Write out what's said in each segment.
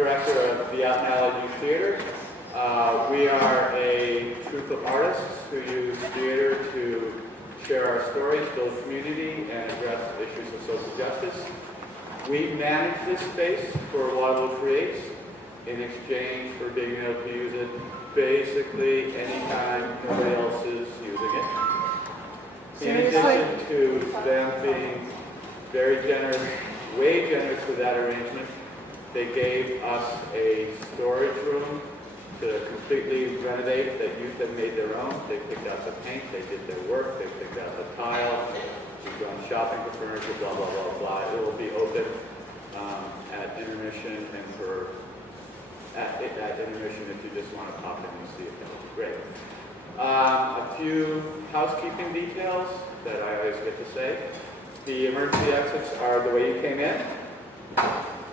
director of the Out and Alley Youth Theater. We are a troupe of artists who use theater to share our stories, build community, and address issues of social justice. We manage this space for Waterloo Creates in exchange for being able to use it basically anytime nobody else is using it. In addition to them being very generous, way generous with that arrangement, they gave us a storage room to completely renovate that youth have made their own. They picked out the paint, they did their work, they picked out the tile, we've gone shopping for furniture, blah, blah, blah, blah. It will be open at intermission and at intermission if you just want to pop in and see it. That would be great. A few housekeeping details that I always get to say. The emergency exits are the way you came in.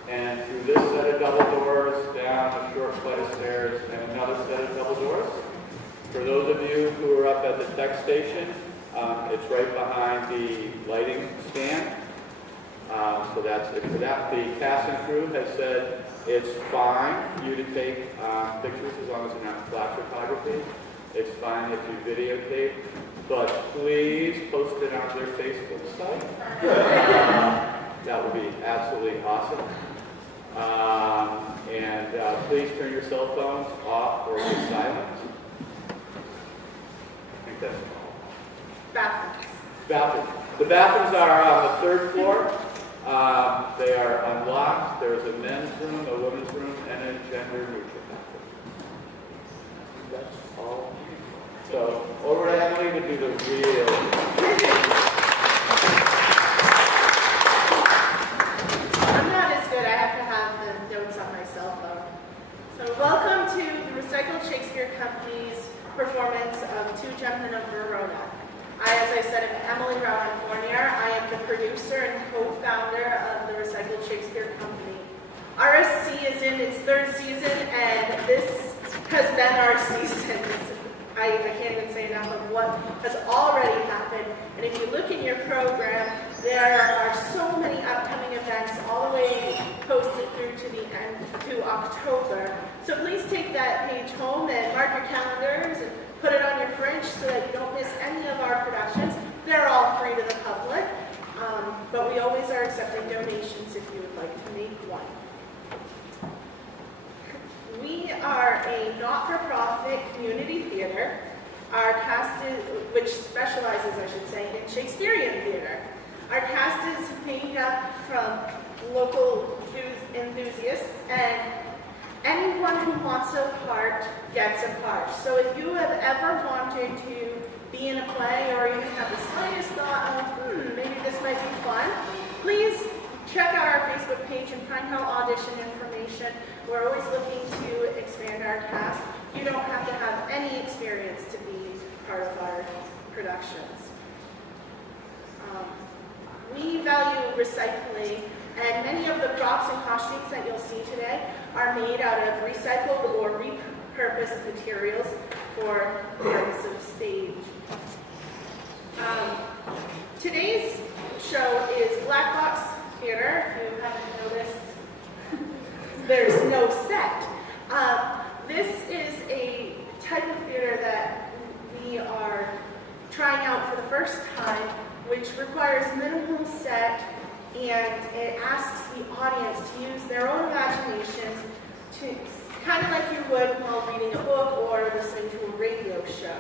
And through this set of double doors, down a short flight of stairs, and another set of double doors. For those of you who are up at the tech station, it's right behind the lighting stand. So that's it for that. The cast and crew has said it's fine for you to take pictures as long as they're not flash photography. It's fine if you videotape, but please post it on their Facebook site. That would be absolutely awesome. Please turn your cell phones off or be silent. I think that's all. Bathrooms. The bathrooms are on the third floor. They are unlocked. There's a men's room, a women's room, and a gender-neutral bathroom. That's all. So over to Emily to do the real. I'm not as good. I have to have the notes on my cell phone. So welcome to the Recycled Shakespeare Company's performance of Two Gentlemen of Verona. As I said, I'm Emily Fournier. I am the producer and co-founder of the Recycled Shakespeare Company. RSC is in its third season, and this has been our season. I can't even say enough of what has already happened. And if you look in your program, there are so many upcoming events all the way posted through to the end to October. So please take that page home and mark your calendars and put it on your fridge so that you don't miss any of our productions. They're all free to the public, but we always are accepting donations if you would like to make one. We are a not-for-profit community theater. Our cast is, which specializes, I should say, in Shakespearean theater. Our cast is made up from local enthusiasts, and anyone who wants a part gets a part. So if you have ever wanted to be in a play or even have the slightest thought of, maybe this might be fun, please check out our Facebook page and find out audition information. We're always looking to expand our cast. You don't have to have any experience to be part of our productions. We value recycling, and many of the props and costumes that you'll see today are made out of recycled or repurposed materials for the use of stage. Today's show is Black Box Theater. If you haven't noticed, there's no set. This is a type of theater that we are trying out for the first time, which requires minimal set, and it asks the audience to use their own imaginations, to kind of like you would while reading a book or listening to a radio show.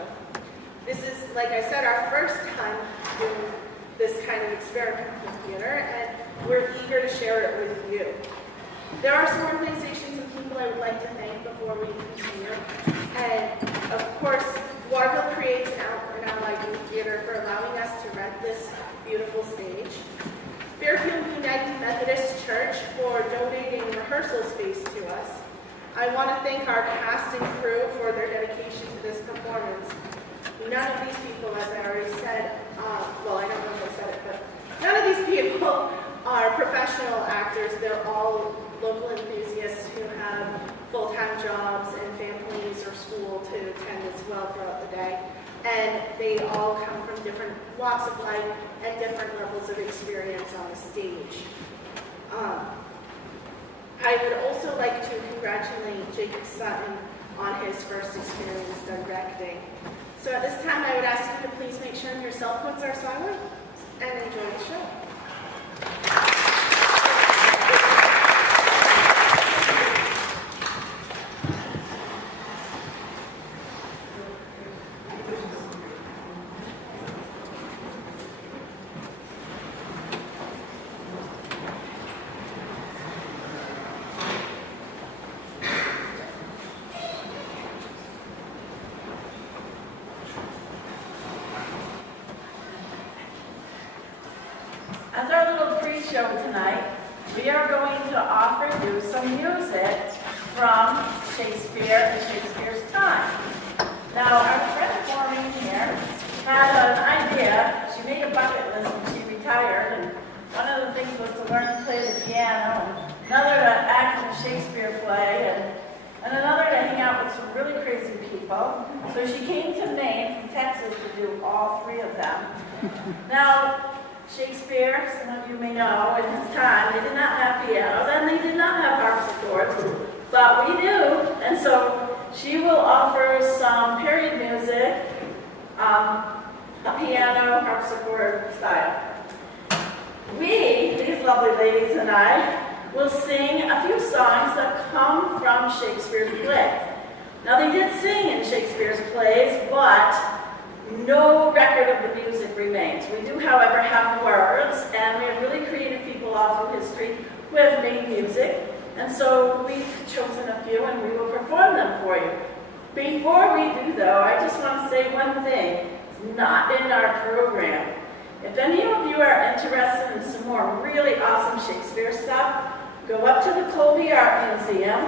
This is, like I said, our first time doing this kind of experimental theater, and we're eager to share it with you. There are some organizations and people I would like to thank before we continue. And of course, Waterville Creates an Allied Youth Theater for allowing us to rent this beautiful stage. Fairfield United Methodist Church for donating rehearsal space to us. I want to thank our cast and crew for their dedication to this performance. None of these people, as I already said, well, I don't know if I said it, but none of these people are professional actors. They're all local enthusiasts who have full-time jobs and families or school to attend as well throughout the day. And they all come from different walks of life and different levels of experience on the stage. I would also like to congratulate Jacob Sutton on his first experience directing. So at this time, I would ask you to please make sure your cell phones are silent and enjoy the show. As our little pre-show tonight, we are going to offer you some music from Shakespeare and Shakespeare's time. Now, our friend Maureen here had an idea. She made a bucket list when she retired, and one of the things was to learn to play the piano, and another to act in a Shakespeare play, and another to hang out with some really crazy people. So she came to Maine from Texas to do all three of them. Now, Shakespeare, some of you may know, in his time, they did not have pianos and they did not have harpsichords, but we do. And so she will offer some period music, a piano, harpsichord style. We, these lovely ladies and I, will sing a few songs that come from Shakespeare's plays. Now they did sing in Shakespeare's plays, but no record of the music remains. We do, however, have words, and we have really creative people all through history who have made music. And so we've chosen a few, and we will perform them for you. Before we do, though, I just want to say one thing. It's not in our program. If any of you are interested in some more really awesome Shakespeare stuff, go up to the Colby Art Museum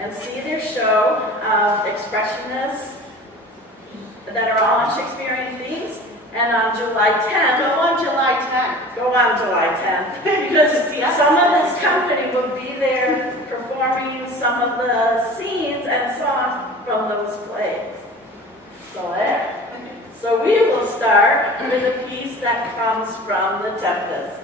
and see their show of expressionists that are all on Shakespearean themes. And on July 10th, Go on July 10th. go on July 10th, because some of this company will be there performing some of the scenes and songs from those plays. So there. So we will start with a piece that comes from The Tempest.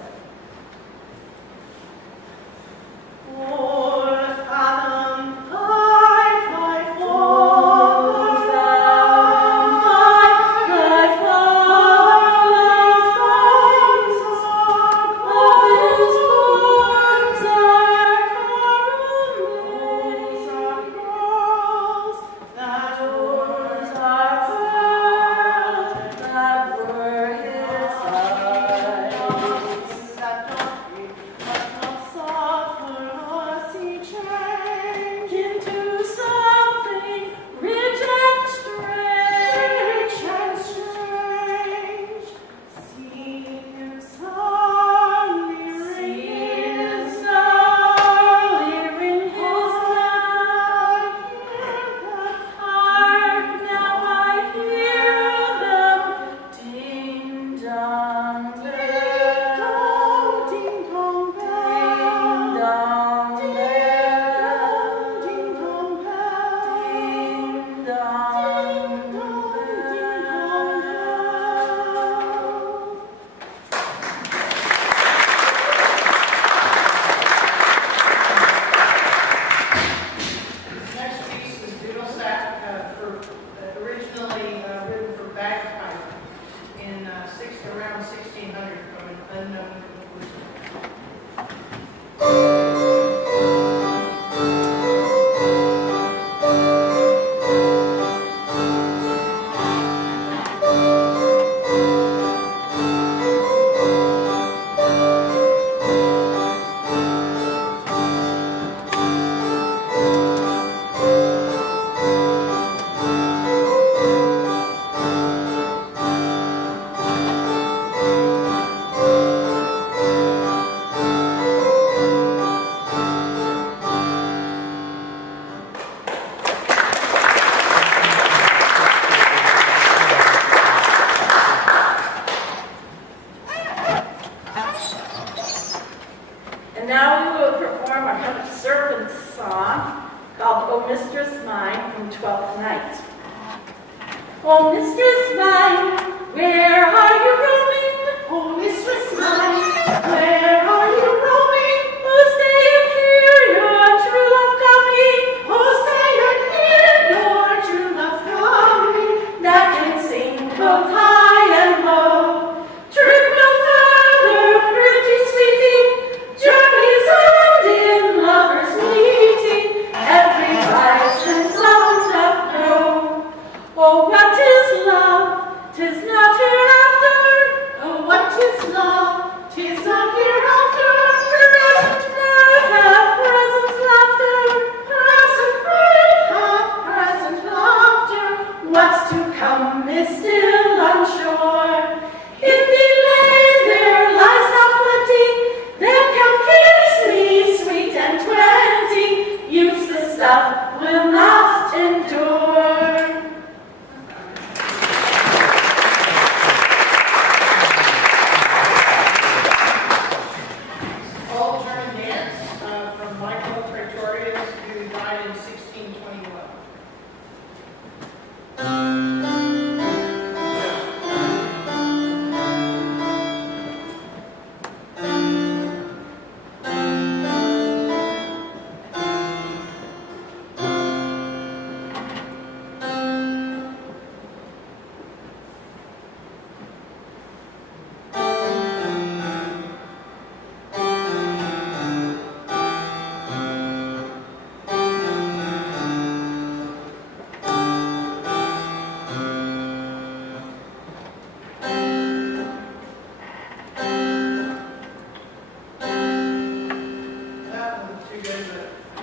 Oh, mistress mine, where are you roaming? Oh, mistress mine, Where are you roaming? Oh, stay and hear your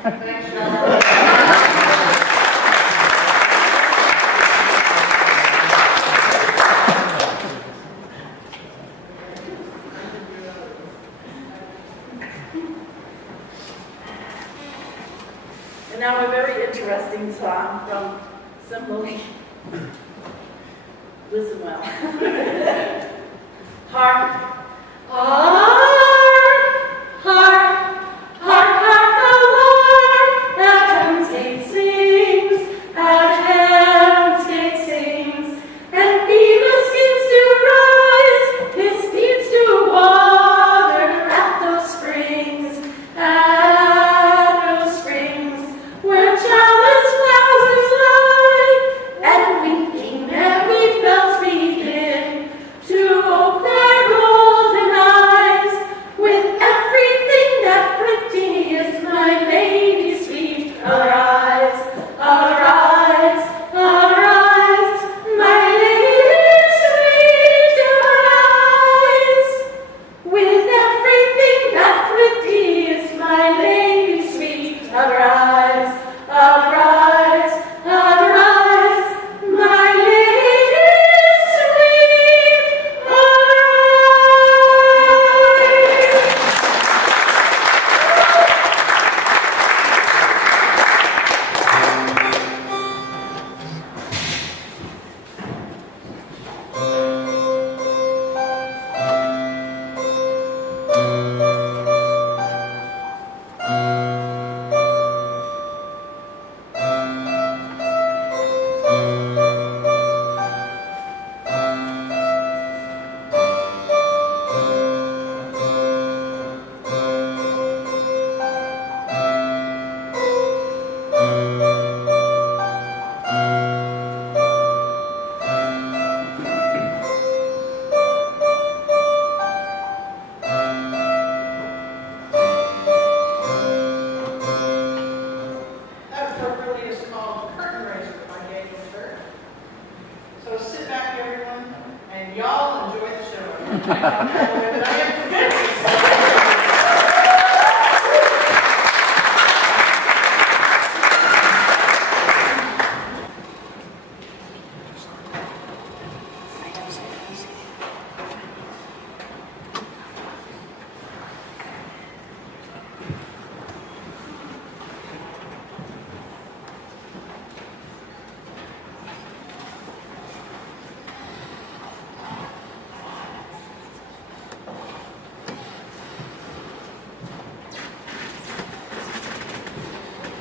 Thanks, Charles. And now a very interesting song from Simply. Listen well. Hark, hark, hark, hark, hark, the Lord at heaven's gate sings, at heaven's gate sings, and Phoebus begins to rise, his steeds to water at those springs, where chalice flowers lie, and winking merry bells begin to ope their golden eyes, with everything that pretty is my lady sweet. Arise, arise, arise, my lady sweet, arise, with everything that pretty is my lady sweet. Arise, arise, arise, my lady sweet, arise. That appropriately is called curtain raiser by Daniel Church. So sit back, everyone, and y'all enjoy the show. I am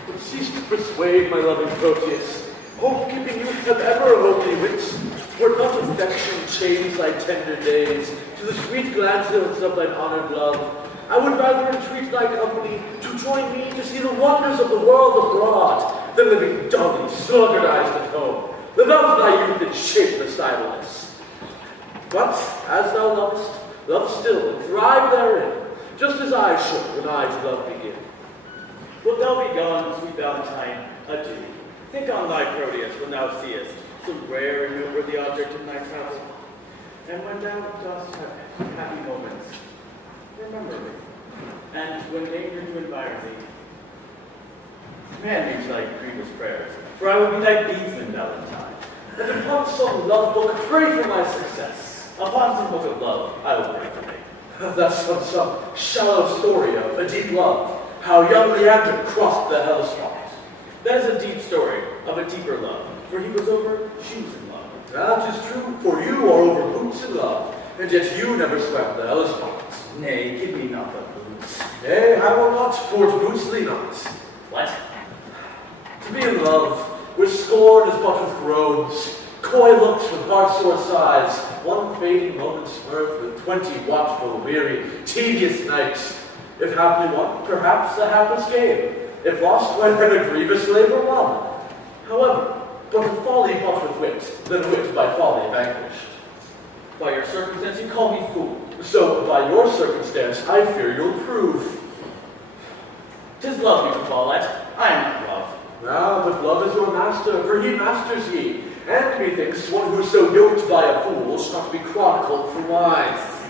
But cease to persuade, my loving Proteus. Hope-keeping youth have ever homely wits, were not affection chains thy tender days to the sweet glances of thine honored love. I would rather entreat thy company to join me to see the wonders of the world abroad than living dully, sluggardized at home. Live out thy youth in shapeless idleness. But as thou lovest, love still and thrive therein, just as I should when I to love begin. Wilt thou be gone, sweet Valentine? Adieu. Think on thy Proteus when thou seest some rare and noteworthy object in thy travel. And when thou dost have happy moments, remember me. And when danger to environ thee, command me to thy grievous prayers, for I will be thy beadsman, Valentine. And upon some love book, pray for my success. Upon some book of love, I will pray for thee. That's from some shallow story of a deep love, how young Leander crossed the Hellespont. That is a deep story of a deeper love, for he was over shoes in love. That is true, for you are over boots in love, and yet you never swam the Hellespont. Nay, give me not the boots. Nay, I will not, for boots thee not. What? To be in love, where scorn is but with groans, coy looks with heart-sore sighs, one fading moment's mirth with 20 watchful, weary, tedious nights. If haply won, perhaps a hapless game. If lost, why then a grievous labor won. However, but a folly bought with wit, than wit by folly vanquished. By your circumstance you call me fool. So, by your circumstance, I fear you'll prove. 'Tis love you call it. I am not love. Now, but love is your master, for he masters ye. And methinks one who is so yoked by a fool shall not be chronicled for wise.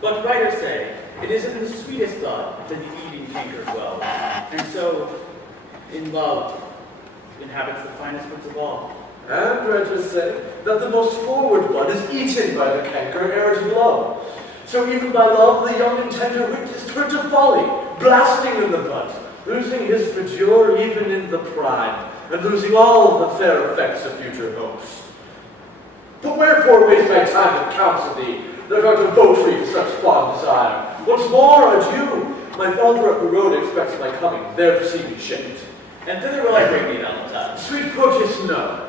But writers say, It is in the sweetest thought that the eating canker dwells, and so, in love, inhabits the finest roots of all. And writers say that the most forward blood is eaten by the canker ere it blow. So even by love, the young and tender wit is turned to folly, blasting in the butt, losing his verdure even in the prime, and losing all the fair effects of future hopes. But wherefore waste my time with counsel thee, that art a votary to such fond desire? Once more, adieu. My father up the road expects my coming, there to see me shipped. And thither will I bring thee, Valentine. Sweet Proteus, no.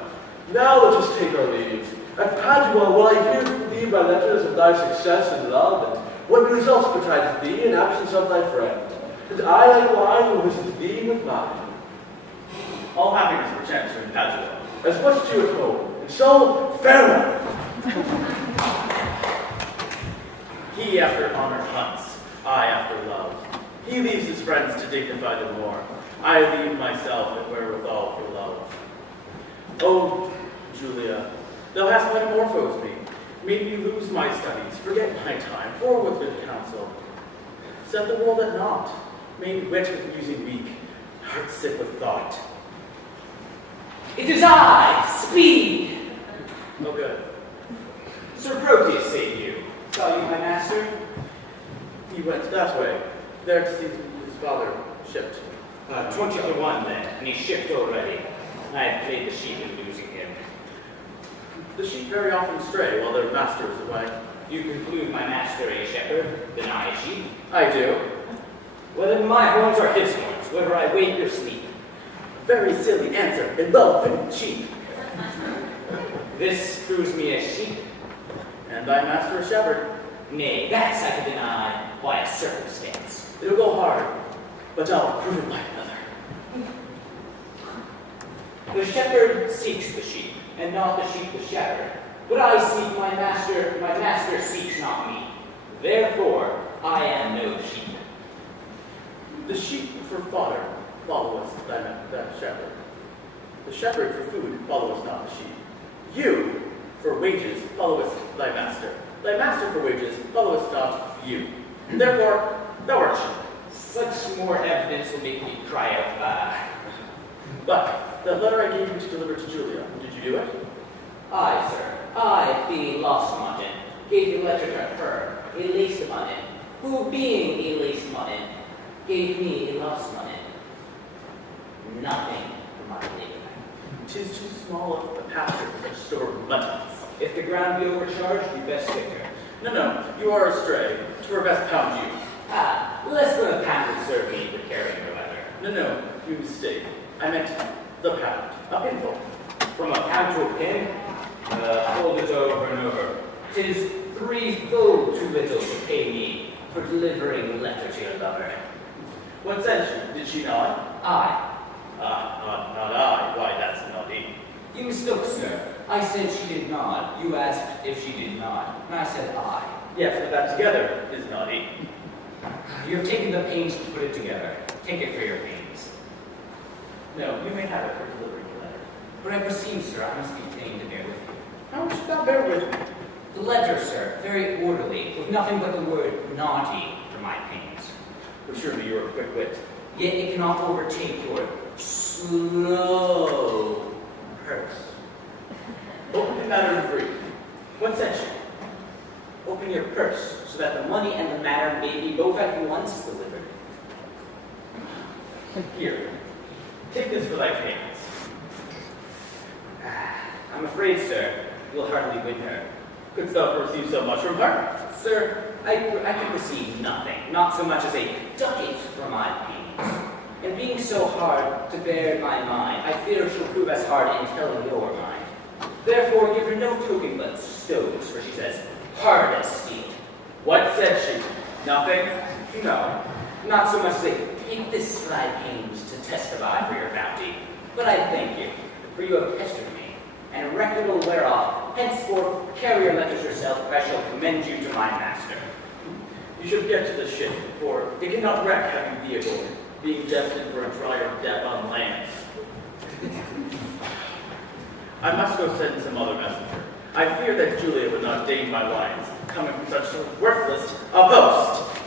Now let us take our leave. At Padua will I hear from thee by letters of thy success and love, and what news else betideth thee in absence of thy friend. And I likewise will visit thee with mine. All happiness perchance are in Padua. As much to your home, and so farewell. He after honor hunts, I after love. He leaves his friends to dignify them more. I leave myself and wherewithal for love. Oh, Julia, thou hast metamorphosed me, made me lose my studies, forget my time, for with good counsel. Set the world at naught, made wit with musing weak, heart sick with thought. It is I, Speed! Oh, good. Sir Proteus saved you. Saw you, my master? He went that way, there to see his father shipped. 20 to 1 then, and he shipped already. I have played the sheep in losing him. The sheep very often stray while their master is away. You conclude my master a shepherd, then I a sheep? I do. Well, then my horns are his horns, whether I wake or sleep. Very silly answer, in love and sheep. This proves me a sheep. And thy master a shepherd. Nay, that's I can deny by a circumstance. It'll go hard, but I'll prove it by another. The shepherd seeks the sheep, and not the sheep the shepherd. But I seek my master seeks not me. Therefore, I am no sheep. The sheep for fodder followeth that shepherd. The shepherd for food followeth not the sheep. You, for wages, followest thy master. Thy master for wages followeth not you. Therefore, thou art sheep. Such more evidence will make me cry out, But that letter I gave you to deliver to Julia, did you do it? I, sir, I, being lost money, gave the letter to her, a least money, who, being a least money, gave me a lost money. Nothing for my labor. 'Tis too small a pasture for such store of muttons. If the ground be overcharged, you best stick her. No, you are astray. 'Twere best pound you. Less than a pound would serve me for carrying her letter. No, you mistake. I meant the pound, a pinful. From a pound to a pin, hold it over and over. 'Tis 3-fold too little to pay me for delivering a letter to your lover. What said she? Did she nod? I. Not I. Why, that's naughty. You mistook, sir. I said she did not. You asked if she did not, and I said I. Yes, but that together is naughty. You have taken the pains to put it together. Take it for your pains. No, you may have it for delivering the letter. But I perceive, sir, I must be fain to bear with you. How should thou bear with me? The letter, sir, very orderly, with nothing but the word naughty for my pains. For surely you are a quick wit. Yet it cannot overtake your slow purse. Open the matter in brief. What said she? Open your purse, so that the money and the matter may be both at once delivered. Here, take this for thy pains. I'm afraid, sir, you'll hardly win her. Couldst thou receive so much from her? Sir, I can receive nothing, not so much as a ducat for my pains. And being so hard to bear in my mind, I fear she'll prove as hard in telling your mind. Therefore, give her no token but stones, for she's as hard as steel. What said she? Nothing? No, not so much as a take this for thy pains to testify for your bounty. But I thank you, for you have pestered me, and a record will wear off. Henceforth, carry your letters yourself, for I shall commend you to my master. You should get to the ship, for it cannot wreck heavy vehicle, being destined for a drier death on land. I must go send some other messenger. I fear that Julia would not deign my lines, coming from such worthless a post.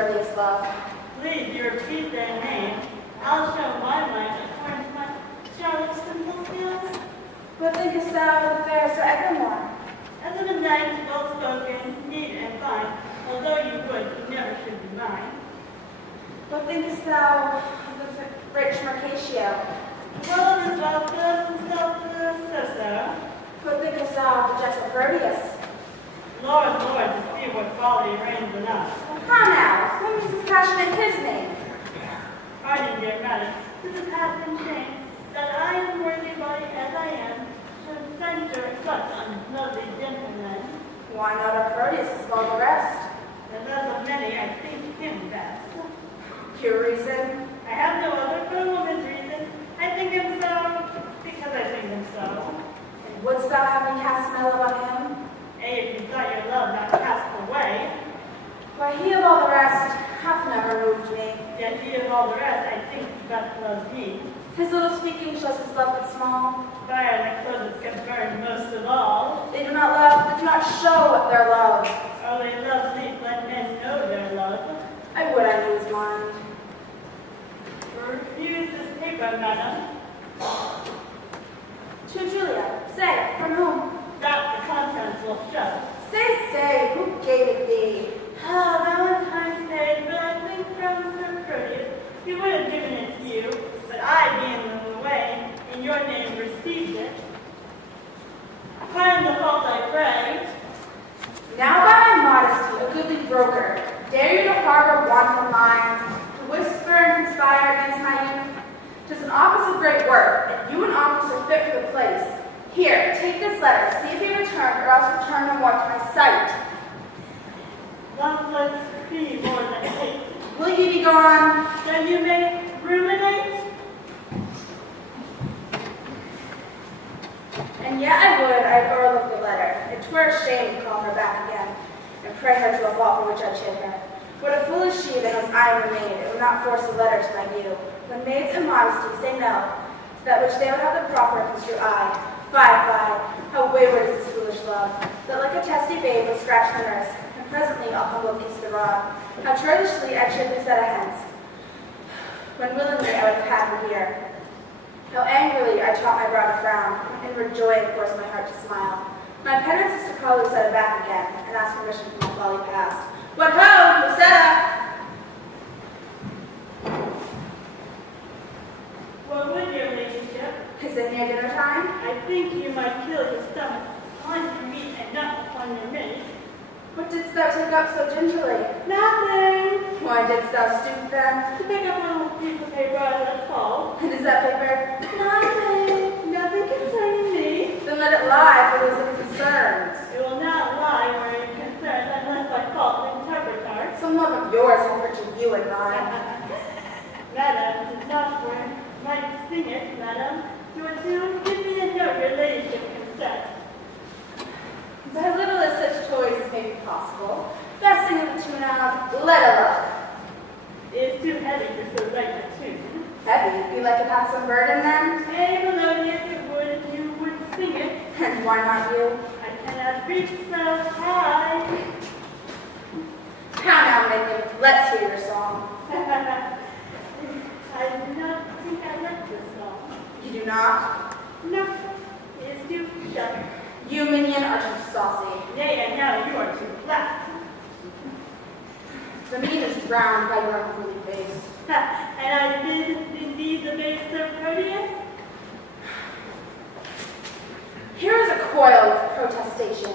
courteous love. Please, you repeat their name. I'll show my mind according to my shallow, simple skills. What thinkest thou of the fair Sir Eglamour? As of a knight, well-spoken, neat and fine, although you would, he never should be mine. What thinkest thou of the rich Mercatio? Well, as well fills himself so-so. What thinkest thou of the gentle Proteus? Lord, to see what folly reigns in us. How now? When was his passion in his name? Pardon, dear madam, this is passing shame, that I, unworthy body as I am, should censure such unlovely gentlemen. Why not a Proteus as well the rest? And thus of many, I think him best. Your reason? I have no other but a woman's reason. I think him so, because I think him so. And wouldst thou have me cast my love on him? If you thought your love not cast away, Why, he of all the rest hath never moved me. yet he of all the rest, I think best loves me. His little speaking shows his love but small. Fire and the closets get burned most of all. They do not love, they do not show their love. Oh, they love least let men know their love. I would I knew his mind. Refuse this paper, madam, To Julia, say, from whom? that the contents will show. Say, who gave it thee? Ah, Valentine's Day, but I think from Sir Proteus, he would have given it to you, but I, being the way, in your name received it. Pardon the fault, I pray. Now by my modesty, a goodly broker, dare you to harbor wanton minds, to whisper and conspire against my youth? 'Tis an office of great worth, and you an officer fit for the place. Here, take this letter, see if he return, or else return no more to my sight. Thus let's be more than hate, Will you be gone? that you may ruminate. And yet I'd o'erlook the letter. It were a shame to call her back again, and pray her to a fault for which I chid her. What a fool is she that has I remained, and would not force a letter to my view. When maids immodesty say no, to that which they would have the proffer construe I. Fie, how wayward is this foolish love, that like a testy babe will scratch the nurse, and presently I'll humble teach the rod. How churlishly I should have set a hence, when willingly I would have had her here. How angrily I taught my brow to frown, and inward joy forced my heart to smile. My penance is to call Lucetta back again, and ask permission for my folly past. What ho, Lucetta! What would your ladyship? Is it near dinner time? I think you might kill your stomach on your meat and not upon your meat. What didst thou take up so gingerly? Nothing. Why didst thou stoop then? To pick up a little piece of paper I let fall. And is that paper? Nothing. Nothing concerning me. Then let it lie for those it concerns. It will not lie where it concerns unless by fault interpreter. Some love of yours will hurt to you and mine. Madam, it is not where might sing it, madam. To a tune, give me a note your ladyship can set. By little as such toys as may be possible, best sing of the tune of Let a Love. It is too heavy for so light a tune. Heavy, be like it had some burden then? Hey, melodious it would if you would sing it. And why not you? I cannot reach so high. How now, Minion, let's hear your song. I do not think I like this song. You do not? No, it is too sharp. You, Minion, are too saucy. Nay, and now you are too flat. The mean is drowned by your unruly face. And I did indeed the base so courteous. Here is a coil of protestation.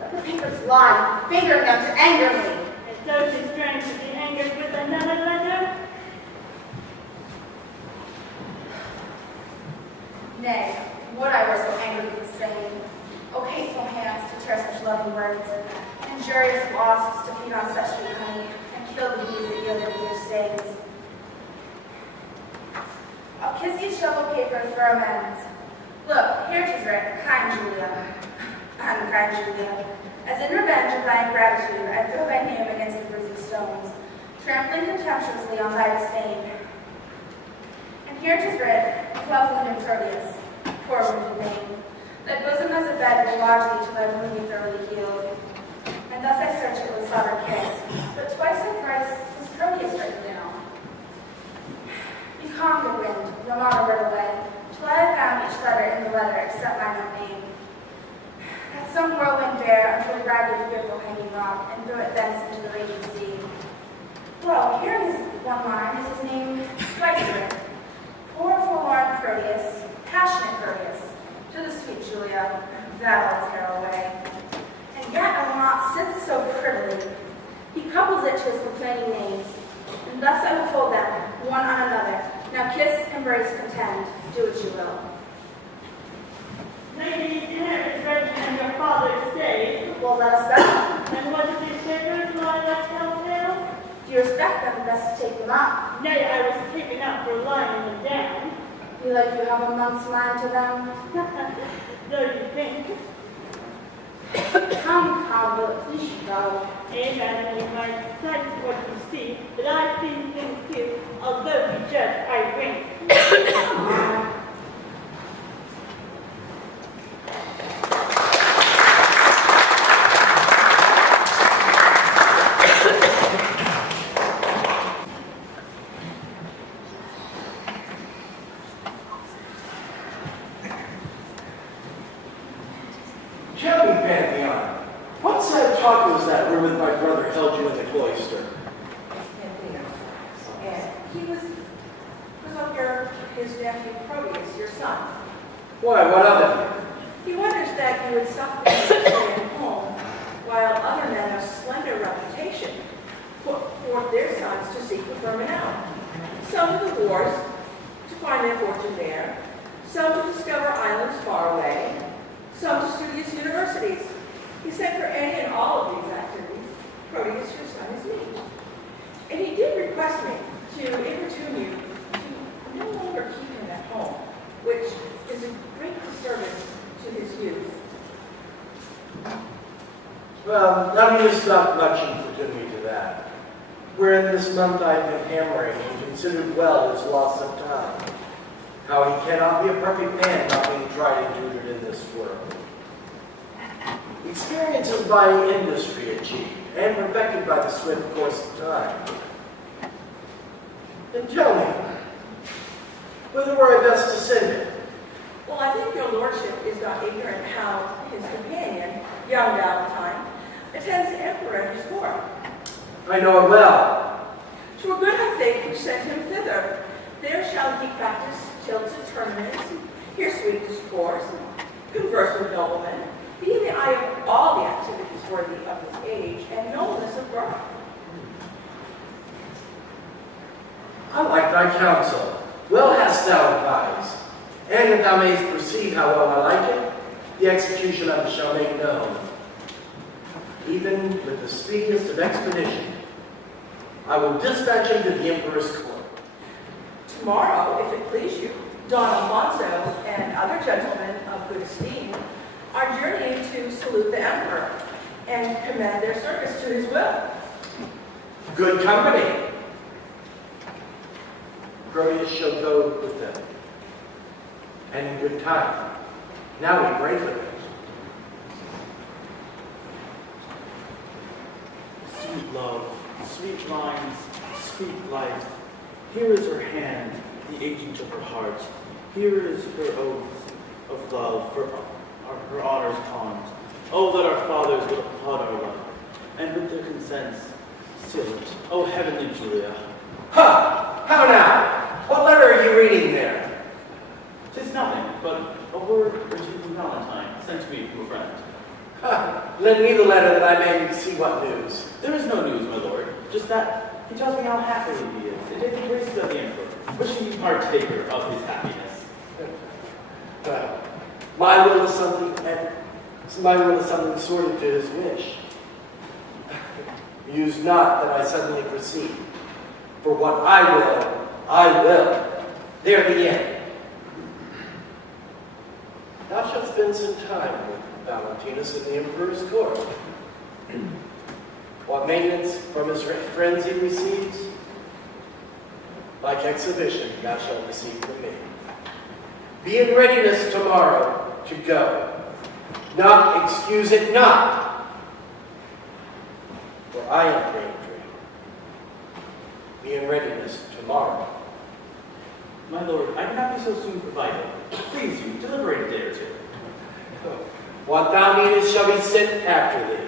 Let the papers lie, fingering them to anger me. And so she's trying to be angered with another letter. Nay, would I were so angry with the same. O hateful hands to tear such lovely words, injurious wasps to feed on such sweet honey, and kill the bees that yield their bitter stings. I'll kiss each double paper for amends. Look, here 'tis written, kind Julia, unkind Julia. As in revenge of thy ingratitude, I throw thy name against the bruising stones, trampling contemptuously on thy disdain. And here 'tis writ, lovely and courteous, poor wounded Maine, thy bosom as a bed will lodge thee till thy wound be thoroughly healed. And thus I search it with sovereign kiss, but twice or thrice was courteous written down. Be calm, good wind, roam on a river way, till I have found each letter in the letter except mine own name. That some whirlwind bear unto a ragged, fearful hanging rock, and throw it thence into the raging sea. Well, here is one line, is his name Shakespeare. Poor, forlorn, courteous, passionate courteous, to the sweet Julia, that I'll tear away. And yet I will not sit so prettily. He couples it to his complaining names, and thus I will fold them, one on another. Now kiss, embrace, contend, do what you will. Lady, dinner is ready and your father stays. Well, let us go. And what do these papers lie like telltales? Do you respect them, best to take them up? Nay, I was taken up for lying them down. You like you have a month's mind to them? Though you think. Come, will it please you go? Amen, you might cite what you see, but I see things too, although you judge I wink. Tell me, Pantheon, what side of talk was that wherewith my brother held you in the cloister? And he was of his nephew Proteus, your son. Why, what of it? He wonders that you would suffer stay at home, while other men of slender reputation put forth their sons to seek the firmament out. Some to the wars, to find their fortune there, some to discover islands far away, some to studious universities. He sent for any and all of these activities. Proteus, your son, is me. And he did request me to importune you to no longer keep him at home, which is a great disservice to his youth. Well, thou needest not much importune me to that. Wherein this month I have been hammering and considered well his loss of time. How he cannot be a perfect man not being tried and tutored in this world. Experience is by industry achieved, and perfected by the swift course of time. Then tell me, whither were I best to send him? Well, I think your lordship is not ignorant how his companion, young Valentine, attends the emperor at his court. I know it well. To a good I think which sent him thither. There shall he practice tilts and tournaments, hear sweet discourse, converse with noblemen, be in the eye of all the activities worthy of his age and nobleness of birth. I like thy counsel. Well hast thou advised. And if thou mayst perceive how well I like it, the execution of it shall make known. Even with the speediest of expedition, I will dispatch him to the emperor's court. Tomorrow, if it please you, Don Alfonso and other gentlemen of good esteem are journeying to salute the emperor and commend their service to his will. Good company. Proteus shall go with them. And in good time. Now we break with it. Sweet love, sweet lines, sweet life. Here is her hand, the agent of her heart. Here is her oath of love for her honor's pawns. Oh, that our fathers would applaud our love, and with their consents seal it. Oh, heavenly Julia. Ha! How now? What letter are you reading there? 'Tis nothing but a word or two from Valentine, sent to me from a friend. Ha! Lend me the letter that I may see what news. There is no news, my lord, just that he tells me how happy he is to take the graces of the emperor, wishing me partaker of his happiness. My will is something sorted to his wish. Muse not that I suddenly proceed. For what I will. There the end. Thou shalt spend some time with Valentinus in the emperor's court. What maintenance from his friends he receives, like exhibition thou shalt receive from me. Be in readiness tomorrow to go. Not excuse it not, for I am danger. Be in readiness tomorrow. My lord, I cannot be so soon provided. Please you, deliberate a day or two. What thou needest shall be sent after thee.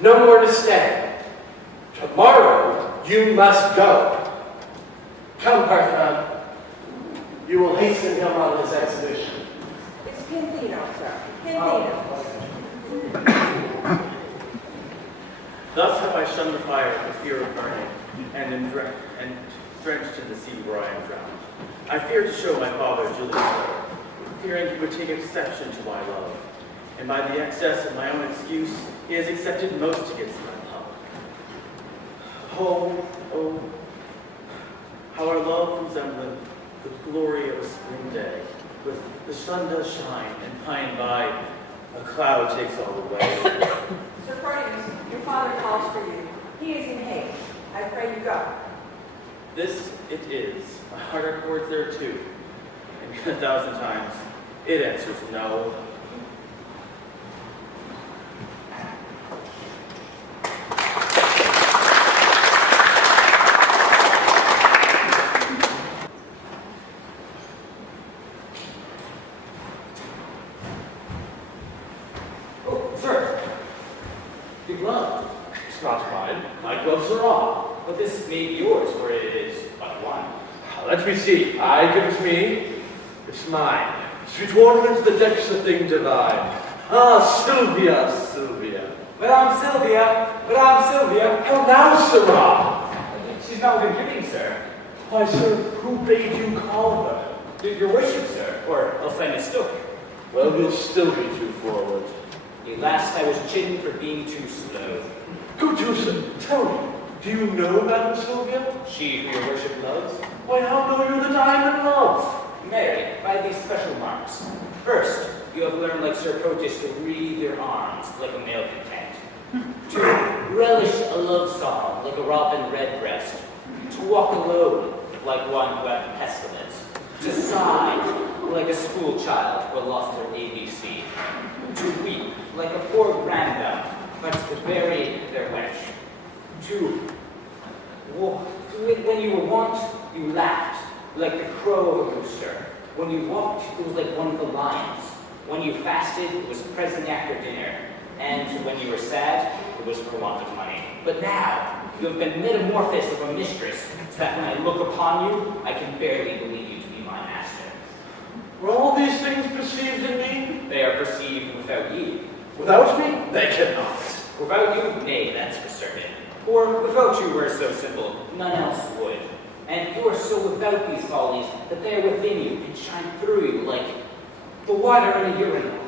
No more to stay. Tomorrow you must go. Come, Parthenon. You will hasten him on his exhibition. It's Pindino, sir. Pindino. Thus have I shunned the fire for fear of burning, and drenched in the sea where I am drowned. I fear to show my father Julius letter, fearing he would take exception to my love, and by the excess of my own excuse, he has accepted most against my love. Oh, how our love resembleth the glory of a spring day, with the sun does shine, and by and by a cloud takes all away. Sir Ferdinand, your father calls for you. He is in haste. I pray you go. This it is. My heart accords there too. And 1,000 times it answers no. Oh, sir. Big glove. It's not mine. My gloves are off. But this may be yours, for it is but one. Let me see. I give it me. It's mine. Sweet ornaments the decks a thing divine. Ah, Sylvia, Sylvia. Madame Sylvia! Madame Sylvia! How now, sirrah? She's not within hearing, sir. Why, sir, who bade you call her? Your worship, sir, or else I mistook. Well, we'll still be too forward. At last I was chidden for being too slow. Go to, sir. Tell me, do you know Madame Sylvia? She who your worship loves? Why, how know you that I am in love? Married by these special marks. First, you have learned like Sir Proteus to wreathe your arms like a male content. To relish a love song like a robin redbreast. To walk alone like one who had the pestilence. To sigh like a school child who had lost their ABC. To weep like a poor grandam but to bury their wench. When you were wont, you laughed like the crow of a rooster. When you walked, it was like one of the lions. When you fasted, it was present after dinner. And when you were sad, it was for want of money. But now, you have been metamorphosed of a mistress, so that when I look upon you, I can barely believe you to be my master. Were all these things perceived in me? They are perceived without you. Without me? They cannot. Without you, nay, that's for certain. For without you were so simple, none else would. And you are so without these follies that they are within you and shine through you like the water in a urinal,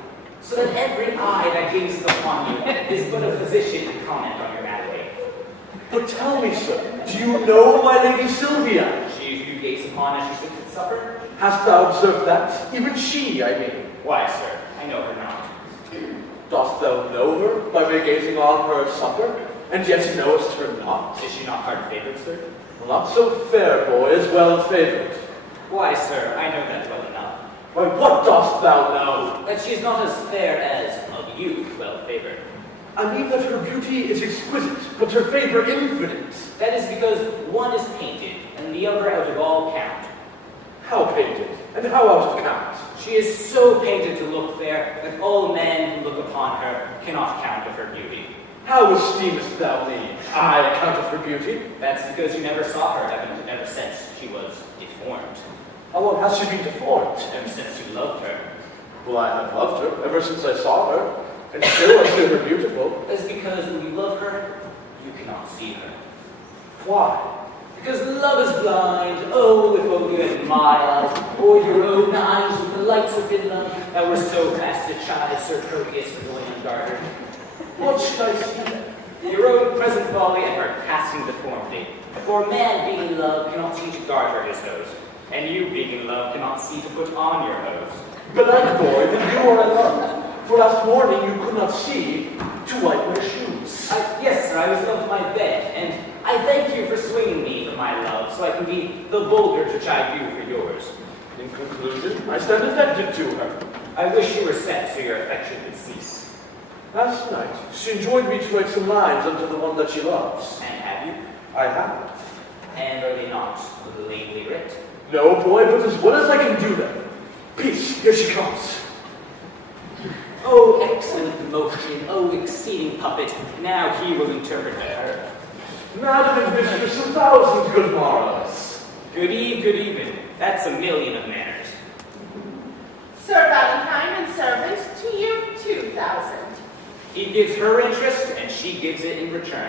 so that every eye that gazes upon you is but a physician to comment on your malady. But tell me, sir, do you know my Lady Sylvia? She who you gaze upon as she sits at supper? Hast thou observed that? Even she, I mean. Why, sir, I know her not. Dost thou know her by my gazing on her at supper, and yet knowest her not? Is she not hard favored, sir? Not so fair, boy, as well favored. Why, sir, I know that well enough. Why, what dost thou know? That she is not as fair as, of you, well favored. I mean that her beauty is exquisite, but her favor infinite. That is because one is painted, and the other out of all count. How painted, and how out of count? She is so painted to look fair, that all men who look upon her cannot count of her beauty. How esteemest thou me? I account of her beauty. That's because you never saw her, ever since she was deformed. How long has she been deformed? Ever since you loved her. Well, I have loved her ever since I saw her, and still I see her beautiful. That's because when you love her, you cannot see her. Why? Because love is blind. Oh, if only you had my eyes, or your own eyes with the lights within them that were so fast to chide Sir Proteus for going unguarded. What should I see then? Your own present folly and her passing deformity. For a man being in love cannot see to garter his hose, and you being in love cannot see to put on your hose. Belike, boy, then you are in love. For last morning you could not see to wipe my shoes. sir, I was going to my bed, and I thank you for swinging me for my love, so I can be the vulgar to chide you for yours. In conclusion, I stand affected to her. I wish you were set so your affection could cease. Last night, she enjoined me to write some lines unto the one that she loves. And have you? I have. And are they not lamely writ? No, boy, but as well as I can do them. Peace, here she comes. Oh, excellent motion, oh, exceeding puppet, now he will interpret to her. Madam and mistress, 1,000 good morrows. Good eve, good even. That's a million of manners. Sir Valentine and servant, to you 2,000. He gives her interest, and she gives it in return.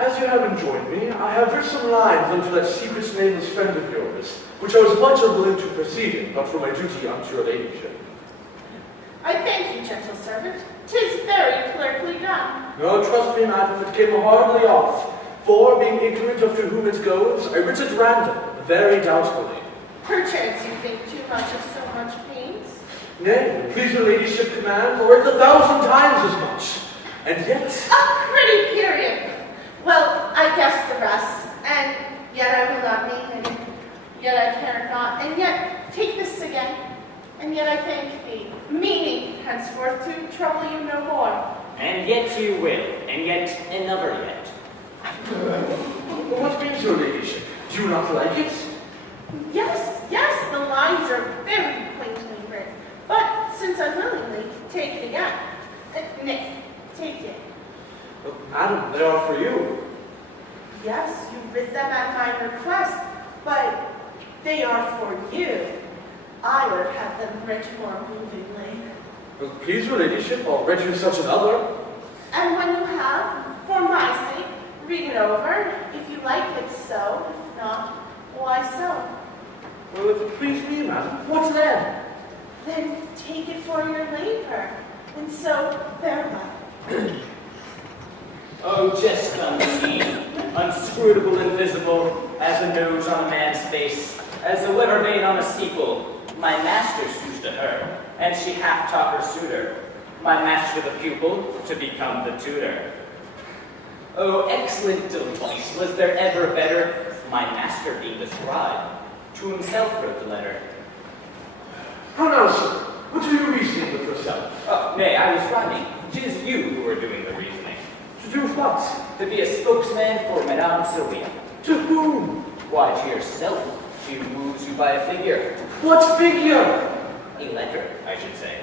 As you have enjoined me, I have written some lines unto that secret nameless friend of yours, which I was much unwilling to proceed in, but for my duty unto your ladyship. I thank you, gentle servant. 'Tis very clerkly done. No, trust me, madam, it came hardly off. For, being ignorant of to whom it goes, I writ at random, very doubtfully. Perchance you think too much of so much pains? Nay, please your ladyship command, or it's 1,000 times as much. And yet... A pretty period. Well, I guess the rest, and yet I will not name it, yet I care not, and yet take this again, and yet I thank thee, meaning henceforth to trouble you no more. And yet you will, and yet another yet. What means your ladyship? Do you not like it? Yes, yes, the lines are very quaintly written, but since unwillingly, take it again. Nay, take it. But, madam, they are for you. Yes, you read them at my request, but they are for you. I would have had them writ more movingly. Well, please your ladyship, I'll read you such another. And when you have, for my sake, read it over. If you like it so, if not, why so? Well, if it please me, madam, what then? Then take it for your labor, and so farewell. Oh, just unseen, unscrutable, invisible, as a nose on a man's face, as a liver vein on a steeple. My master sues to her, and she half taught her suitor. My master the pupil, to become the tutor. Oh, excellent device, was there ever better? My master being the scribe, to himself wrote the letter. How now, sir? What are you reasoning with yourself? Oh, nay, I was rhyming. 'Tis you who are doing the reasoning. To do what? To be a spokesman for Madame Sylvia. To whom? Why, to yourself. She moves you by a figure. What figure? A letter, I should say.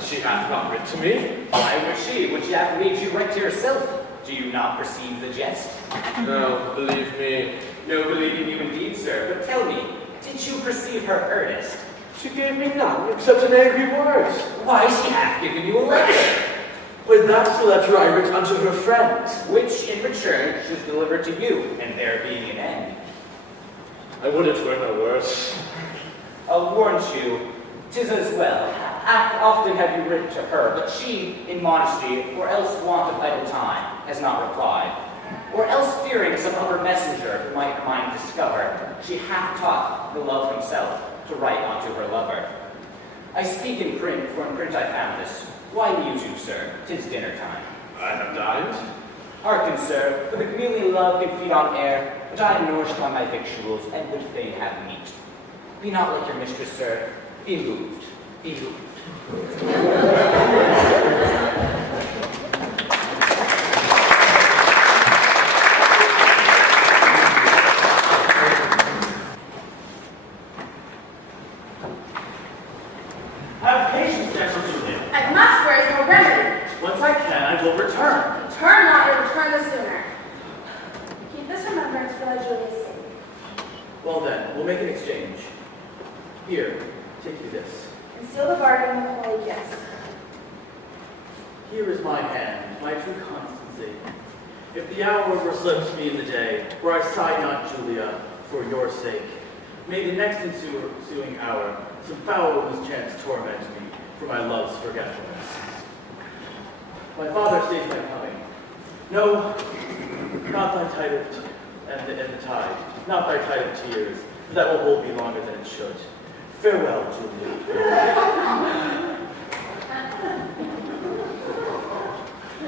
She hath not writ to me. Why would she? Would she have made you write to yourself? Do you not perceive the jest? No, believe me. No believing you indeed, sir. But tell me, did you perceive her earnest? She gave me none except an angry word. Why, she hath given you a letter, Well, that's the letter I writ unto her friend. which in return should deliver to you, and there being an end. I would it were no worse. I'll warn you, 'tis as well. Often have you written to her, but she, in modesty, or else want of idle time, has not replied. Or else fearing some other messenger who might her mind discover, she hath taught the love himself to write unto her lover. I speak in print, for in print I found this. Why muse you, sir? 'Tis dinner time. I have dined. Hearken, sir, for the chameleon love can feed on air, but I am nourished by my victuals, and would fain have meat. Be not like your mistress, sir. Be moved. Be moved. Have patience, gentle Julia. I must raise no remedy. Once I can, I will return. Return not, you'll return the sooner. Keep this remembrance for thy Julia's sake. Well then, we'll make an exchange. Here, take you this. And seal the bargain with a holy kiss. Here is my hand, my true constancy. If the hour ever slips me in the day, where I sigh not, Julia, for your sake, may the next ensuing hour some foul mischance torment me for my love's forgetfulness. My father stays my coming. No, not thy tide of and the tide, not thy tide of tears, for that will hold me longer than it should. Farewell, Julia.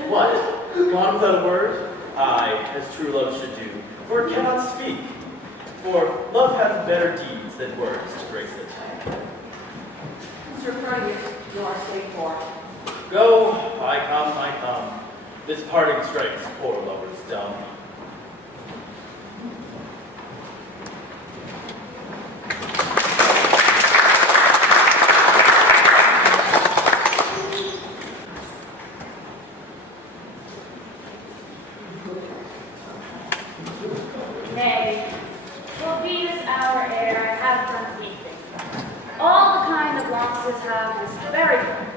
What? Gone without a word? Aye, as true love should do, for it cannot speak. For love hath better deeds than words to grace it. Mr. Courteous, you are stayed for. Go, I come. This parting strikes poor lovers dumb. Nay, will be this hour ere I have done weeping. All the kind of losses have this very point.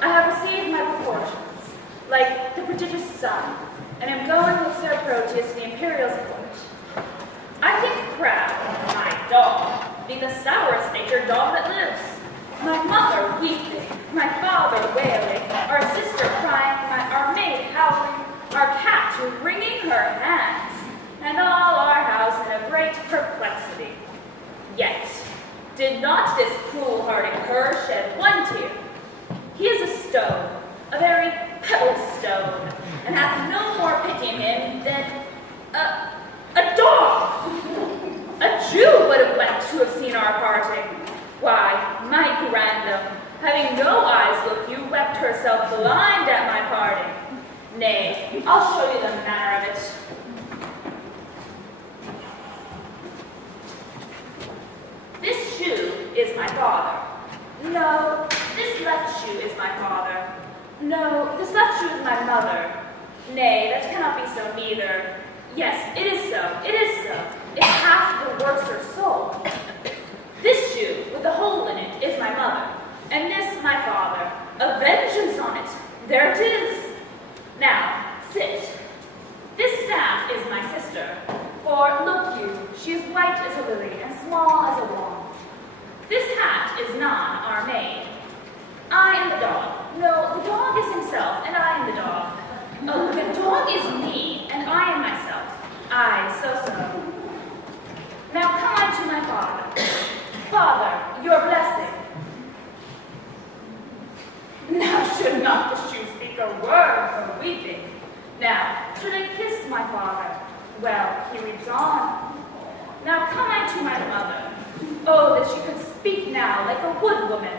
I have received my proportions, like the prodigious sun, and am going with Sir Proteus to the Imperial's court. I think proud of my dog, be the sourest natured dog that lives. My mother weeping, my father wailing, our sister crying, our maid howling, our cat wringing her hands, and all our house in a great perplexity. Yet did not this cruel-hearted cur shed one tear. He is a stone, a very pebble stone, and hath no more pity in him than a dog. A Jew would have wept to have seen our parting. Why, my grandam, having no eyes look you, wept herself blind at my parting. Nay, I'll show you the manner of it. This shoe is my father. No, this left shoe is my father. No, this left shoe is my mother. Nay, that cannot be so neither. Yes, it is so, it is so. It hath the worser soul. This shoe, with the hole in it, is my mother, and this my father. A vengeance on it. There it is. Now, sit. This staff is my sister, for, look you, she is white as a lily and small as a wand. This hat is Nan, our maid. I am the dog. No, the dog is himself, and I am the dog. Oh, the dog is me, and I am myself. Aye, so. Now come I to my father. Father, your blessing. Now should not the shoe speak a word for weeping. Now, should I kiss my father? Well, he weeps on. Now come I to my mother. Oh, that she could speak now like a wood woman.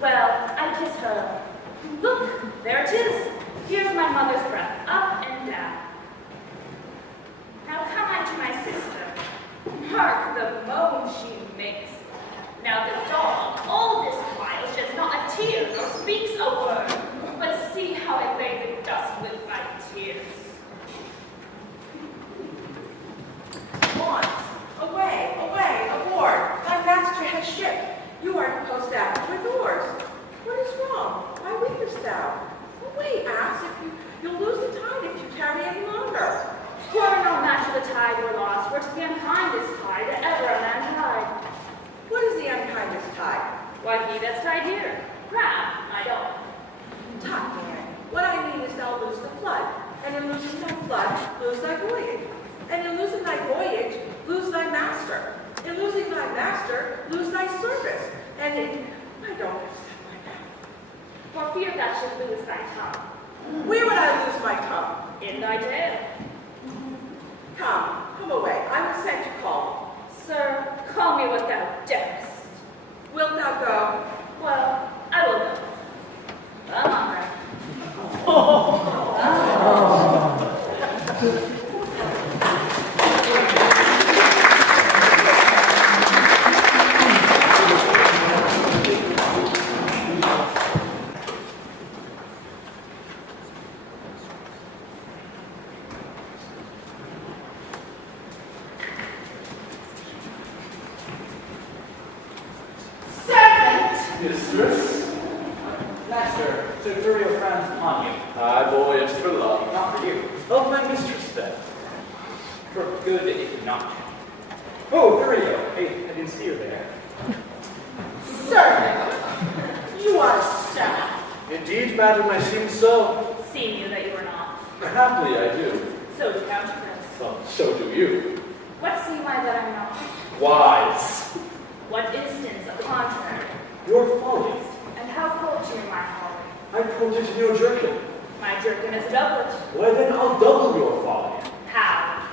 Well, I kiss her. Look, there it is. Here's my mother's breath, up and down. Now come I to my sister. Hark the moan she makes. Now the dog, all this while, sheds not a tear, nor speaks a word. But see how I lay the dust with my tears. Once, away, aboard. Thy master has shipped. You are to post after with oars. What is wrong? Why weepest thou? Away, ass, you'll lose the tide if you tarry any longer. Quarter no match of the tide or loss, for 'tis the unkindest tide that ever a man tied. What is the unkindest tide? Why, he that's tied here. Crab, my dog. Tut, man. What I mean is thou lose the flood, and in losing thy flood, lose thy voyage. And in losing thy voyage, lose thy master. In losing thy master, lose thy service. And in, I don't understand my mouth. For fear thou should lose thy tongue. Where would I lose my tongue? In thy tail. Come away. I was sent to call Sir, call me what thou darest. thee. Wilt thou go? Well, I will go. Come on, then. Mistress? Master, Sir Furio frowns upon you. Aye, boy, it's for love. Not for you. Of my mistress, then. For good if not. Oh, Furio. Hey, I didn't see you there. Servant, you are sad. Indeed, madam, I seem so. See you that you are not. Happily, I do. So do Count Prince. Well, so do you. What seem I that I'm not? Wise. What instance of the contrary? Your folly. And how cold you in my folly? I pulled into your jerkin. My jerkin is a doublet. Why then I'll double your folly. How?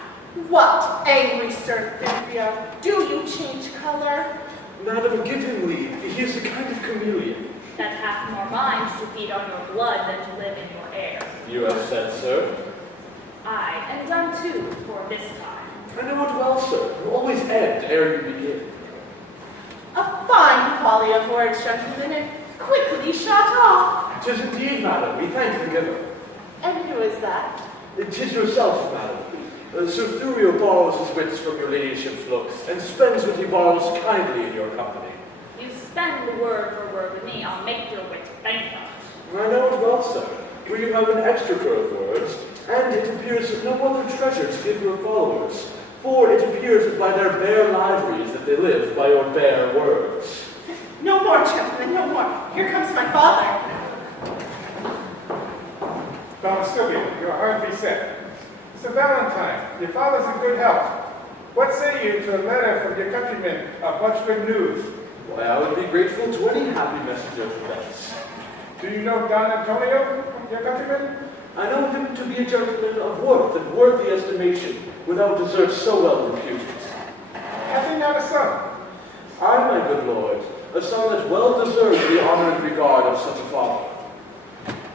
What, angry Sir Fairfield? Do you change color? Madam, give him leave. He is a kind of chameleon. That hath more mind to feed on your blood than to live in your air. You have said, sir. Aye, and done too, for this time. I know it well, sir. You always end ere you begin. A fine folly of words, gentlemen, and quickly shot off. 'Tis indeed, madam. We thank the giver. And who is that? It is yourself, madam. Sir Thurio borrows his wits from your ladyship's looks, and spends what he borrows kindly in your company. You spend word for word with me, I'll make your wit bankrupt. I know it well, sir. For you have an exchequer of words, and it appears that no other treasure to give your followers. For it appears that by their bare liveries that they live by your bare words. No more, gentlemen, no more. Here comes my father. Donna Sylvia, you are hardly set. Sir Valentine, your father's in good health. What say you to a letter from your countrymen of much good news? Why, I would be grateful to any happy messenger of events. Do you know Don Antonio, your countryman? I know him to be a gentleman of worth and worthy estimation, without desert so well reputed. Hath he not a son? I, my good lord, a son that well deserves the honor and regard of such a father.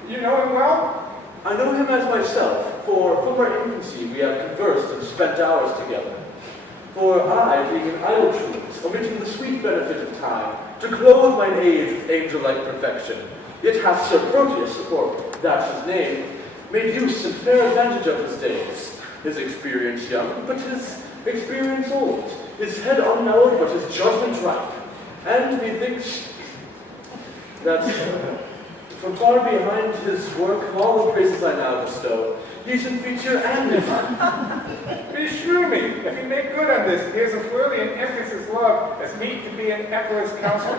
You know him well? I know him as myself, for from our infancy we have conversed and spent hours together. For I, being an idle truant, omitting the sweet benefit of time, to clothe mine age with angel-like perfection, yet hath Sir Proteus, for that's his name, made use and fair advantage of his days, his experience young, but his experience old, his head unknowed, but his judgment ripe, and methinks that from far behind his work, all the praises I now bestow, he's in feature and in mind. Beshrew me, if he make good on this, he is as worthy an empress's love as meet to be an emperor's counsel.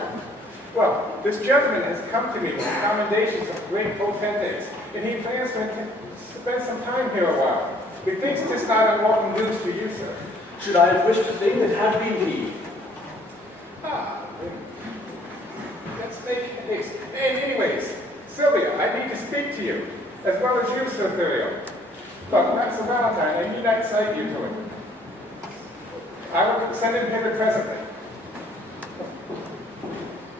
Well, this gentleman has come to me with commendations of great potentates, and he plans to spend some time here a while. Methinks it is not unwelcome news to you, sir. Should I have wished a thing that had been he? Let's make haste. Anyways, Sylvia, I need to speak to you, as well as you, Sir Thurio. But Master Valentine, I need not cite you to him. I will send him hither presently.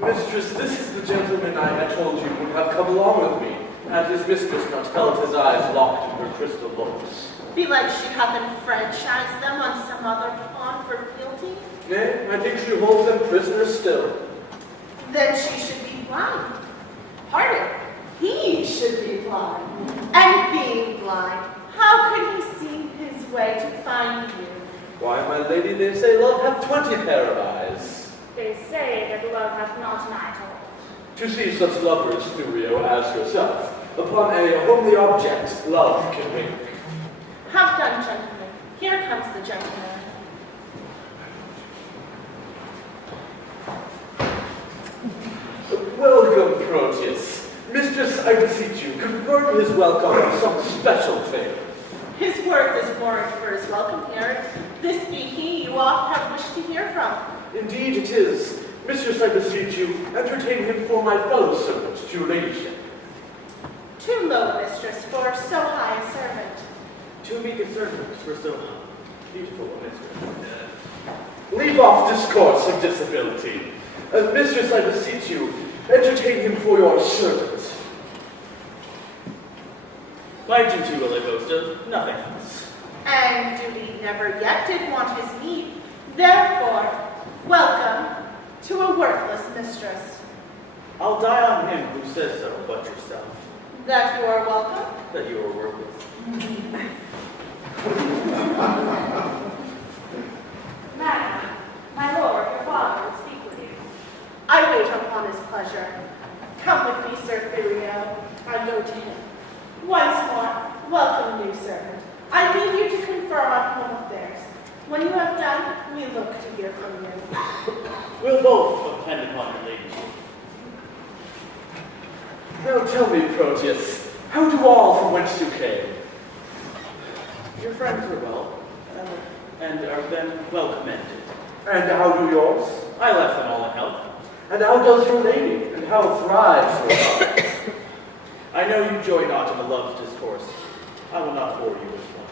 Mistress, this is the gentleman I had told you would have come along with me, had his mistress not held his eyes locked in her crystal looks. Belike she'd have enfranchised them on some other pawn for fealty? Nay, I think she holds them prisoners still. Then she should be blind. Pardon, he should be blind. And being blind, how could he see his way to find you? Why, my lady, they say love hath 20 pair of eyes. They say that love hath not an eye at all. To see such lovers, Thurio, as yourself, upon a homely object, love can wink. Have done, gentlemen. Here comes the gentleman. Welcome, Proteus. Mistress, I beseech you, confirm his welcome with some special favor. His worth is warrant for his welcome here. This be he you oft have wished to hear from. Indeed it is. Mistress, I beseech you, entertain him for my fellow servant, to your ladyship. Too low, mistress, for so high a servant. Too meek a servant for so beautiful a mistress. Leave off discourse of disability. As mistress, I beseech you, entertain him for your servant. My duty will I boast of, nothing else. And duty never yet did want his meed. Therefore, welcome to a worthless mistress. I'll die on him who says so, but yourself, That you are welcome? that you are worthless. Madam, my lord, your father would speak with you. I wait upon his pleasure. Come with me, Sir Thurio. I go to him. Once more, welcome, new servant. I leave you to confer on home affairs. When you have done, we look to hear from you. We'll both depend upon your ladyship. Now tell me, Proteus, how do all from whence you came? Your friends are well, and are then well commended. And how do yours? I left them all in health. And how does your lady? And how thrives your heart? I know you join not in the love's discourse. I will not bore you with one.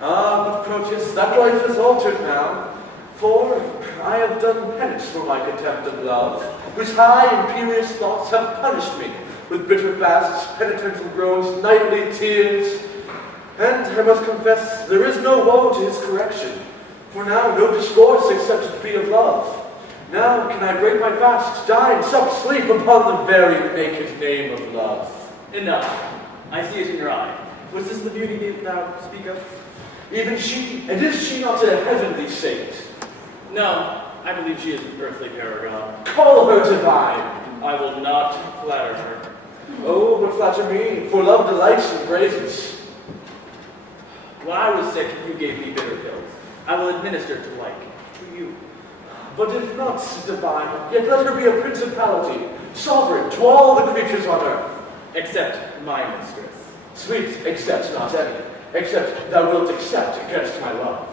But Proteus, that life is altered now. For I have done penance for my contempt of love, whose high imperious thoughts have punished me with bitter fasts, penitential groans, nightly tears. And I must confess, there is no woe to his correction. For now, no discourse except it be of love. Now can I break my fast, dine, sup, sleep upon the very naked name of love. Enough. I see it in your eye. Was this the beauty that thou speak of? Even she, and is she not a heavenly saint? No, I believe she is an earthly paragon. Call her divine. I will not flatter her. Oh, but flatter me, for love delights in praises. When I was sick, you gave me bitter pills. I will administer to like to you. But if not divine, yet let her be a principality, sovereign to all the creatures on earth. Except my mistress. Sweet, accept not any, except thou wilt accept against my love.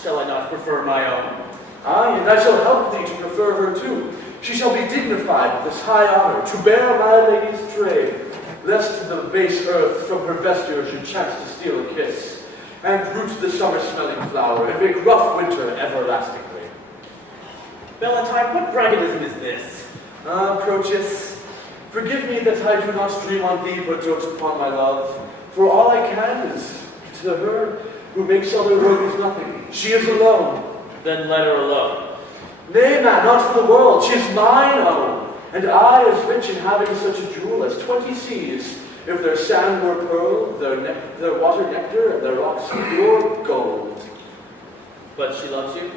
Shall I not prefer my own? Aye, and I shall help thee to prefer her too. She shall be dignified with this high honor, to bear my lady's trade, lest the base earth from her vesture should chance to steal a kiss, and root the summer-smelling flower, and make rough winter everlastingly. Valentine, what braggadism is this? Ah, Proteus, forgive me that I do not dream on thee, but dote upon my love. For all I can is to her who makes other work nothing. She is alone. Then let her alone. Nay, man, not for the world. She is mine own. And I as rich in having such a jewel as 20 seas, if their sand were pearl, their water nectar, and their rocks pure gold. But she loves you?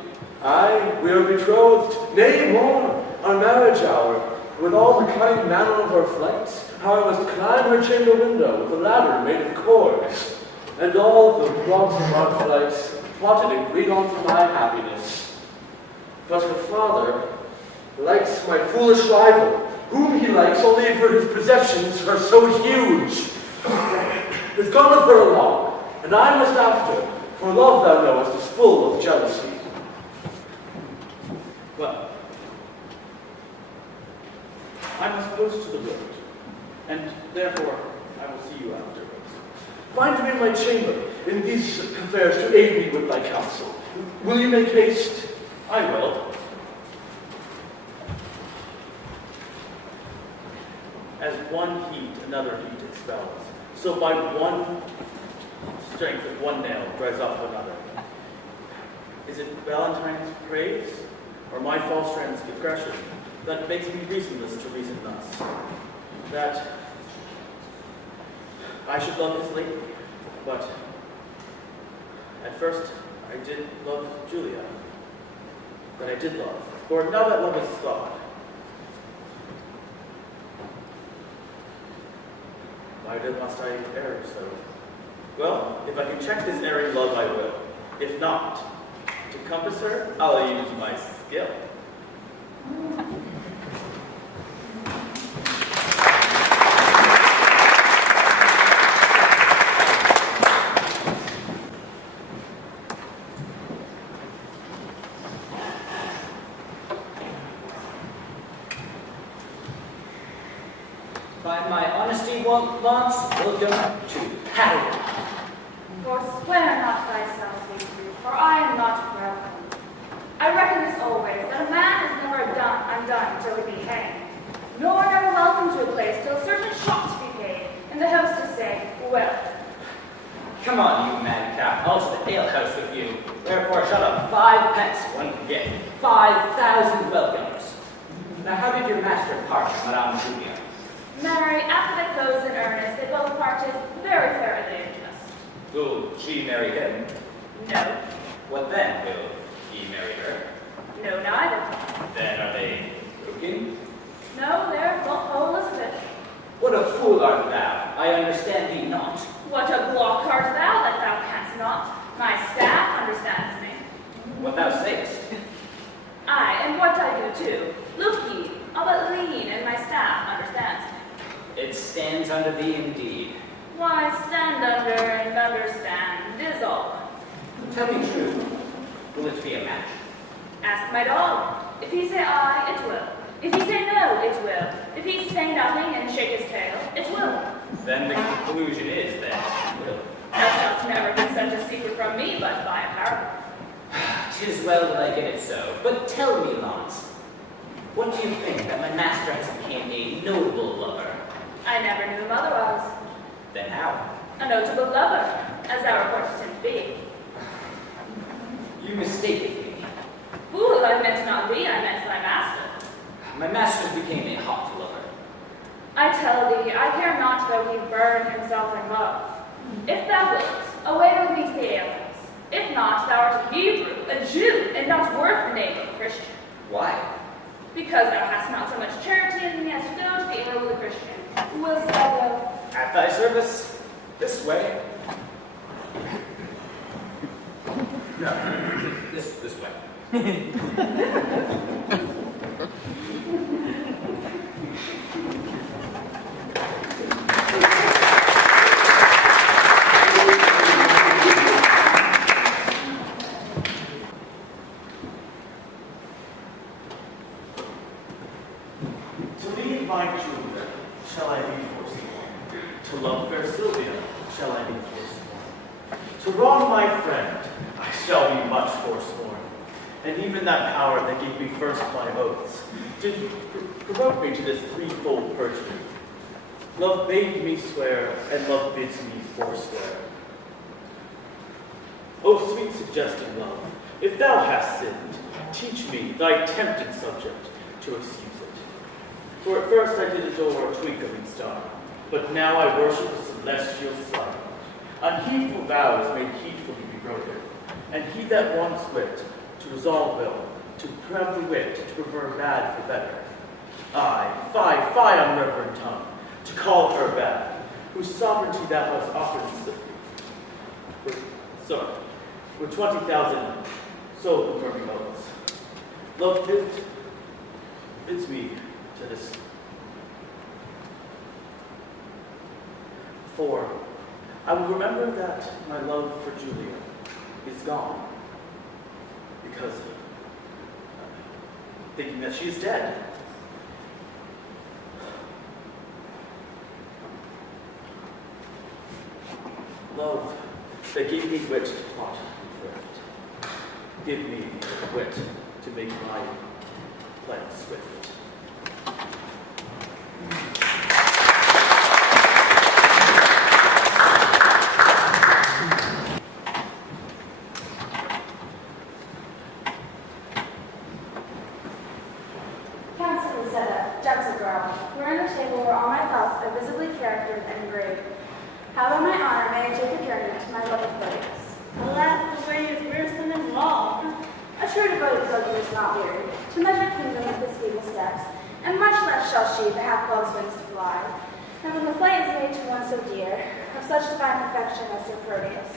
Aye, we are betrothed. Nay, more, our marriage hour. With all the kind manner of our flights, how I must climb her chamber window with a ladder made of cords, and all the plots of our flights plotted and agreed on for my happiness. But her father likes my foolish rival, whom he likes only for his possessions are so huge. Has gone with her along, and I must after, for love, thou knowest, is full of jealousy. Well, I must post to the road, and therefore I will see you afterwards. Find me in my chamber, in these affairs, to aid me with thy counsel. Will you make haste? I will. As one heat another heat expels, so by one strength of one nail dries off another. Is it Valentine's praise, or my false transgression, that makes me reasonless to reason thus? That I should love his lady, but at first I did love Julia. That I did love, for now that love is thought. Why must I err so? Well, if I can check this erring love, I will. If not, to compass her, I'll use my skill. By my honesty wants, welcome to Paddle. Forswear not thyself, Shakespeare, for I am not welcome. I reckon this always, that a man is never undone till he be hanged, nor never welcome to a place till certain shots be paid, and the hostess say, well. Come on, you madcap, I'll to the alehouse with you. Wherefore shut up 5 pence one can get 5,000 welcomes. Now how did your master part from Madame Julia? Marry, after they closed in earnest, they both parted very fairly and just. Will she marry him? No, What then? Will he marry her? no, neither. Then are they broken? No, they're whole as a fish. What a fool art thou! I understand thee not. What a block art thou that thou canst not? My staff understands me. What thou sayest. Aye, and what I do too. Look ye, all but lean, and my staff understands me. It stands under thee indeed. Why, stand under and understand is all. Tell me true. Will it be a match? Ask my dog. If he say aye, it will. If he say no, it will. If he say nothing and shake his tail, it will. Then the conclusion is that, well, Thou shalt never get such a secret from me but by a parable. 'tis well that I get it so. But tell me, Launce, what do you think that my master has become a notable lover? I never knew him otherwise. Then how? A notable lover, as our reports tend to be. You mistaketh me. Fool, I meant not thee, I meant thy master. My master became a hot lover. I tell thee, I care not though he burn himself in love. If thou wilt, away with me to the aliens. If not, thou art a Hebrew, a Jew, and not worth the name of a Christian. Why? Because thou hast not so much charity in thee as to go to the ale with a Christian. Whilst thou go? At thy service. This way. No, this way. To leave my Julia, shall I be forsworn? To love fair Sylvia, shall I be forsworn? To wrong my friend, I shall be much forsworn. And even that power that gave me first my oaths did provoke me to this threefold perjury. Love bade me swear, and love bids me forswear. O sweet suggested love, if thou hast sinned, teach me, thy tempted subject, to excuse it. For at first I did adore a twinkling star, but now I worship a celestial sun. Unheedful vows made heedfully be broken, and he that wants wit, to resolve ill, to prove the wit, to prefer bad for better. Aye, fie, unreverend tongue, to call her bad, whose sovereignty thou hast offered with 20,000 soul-confirming oaths. Love bids me to this. For I will remember that my love for Julia is gone, because thinking that she is dead. Love that gave me wit to plot and thrift, give me wit to make my plan swift. Constantly set up, Jackson girl. We're in a table where all my thoughts are visibly charactered and engraved. How by my honor may I take a journey to my lovely place? Alas, the way is wearisome and long. A true devoted pilgrim is not weary to measure kingdom with his feeble steps, and much less shall she that hath love's wings to fly. And when the flight is made to one so dear, of such divine perfection as so courteous.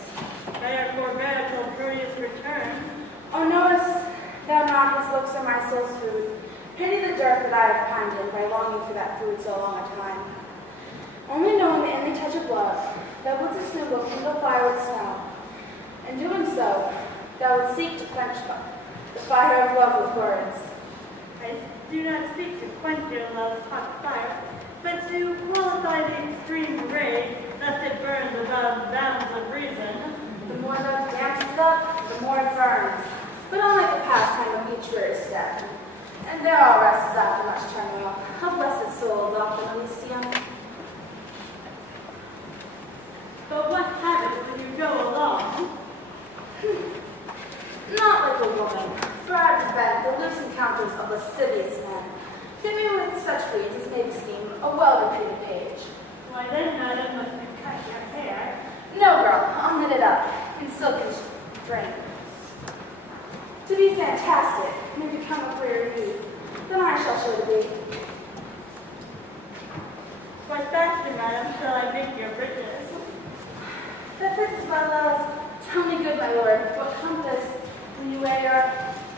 Better forbear till Proteus returns. Oh, knowest thou not his looks are my soul's food? Pity the dirt that I have pined in by longing for that food so long a time. Only knowing the ending touch of love, thou wouldst assume will kindle fire with snow. In doing so, thou wouldst seek to quench the fire of love with words. I do not seek to quench your love's hot fire, but to qualify the extreme rage, lest it burns above the bounds of reason. The more thou dancest up, the more it burns, but only the pastime of each weary step. And there all rests after much turmoil, a blessed soul doth in Elysium. But what happens when you go along? Not like a woman, for I prevent the loose encounters of lascivious men. Fit me with such weeds as may beseem a well-reputed page. Why then, madam, must you cut your hair? No, girl, I'll knit it up in silken strings. To be fantastic, and become a queer youth, then I shall show to thee. What faster, madam, shall I make your breeches? That fits as well as, tell me, good my lord, what compass will you wear your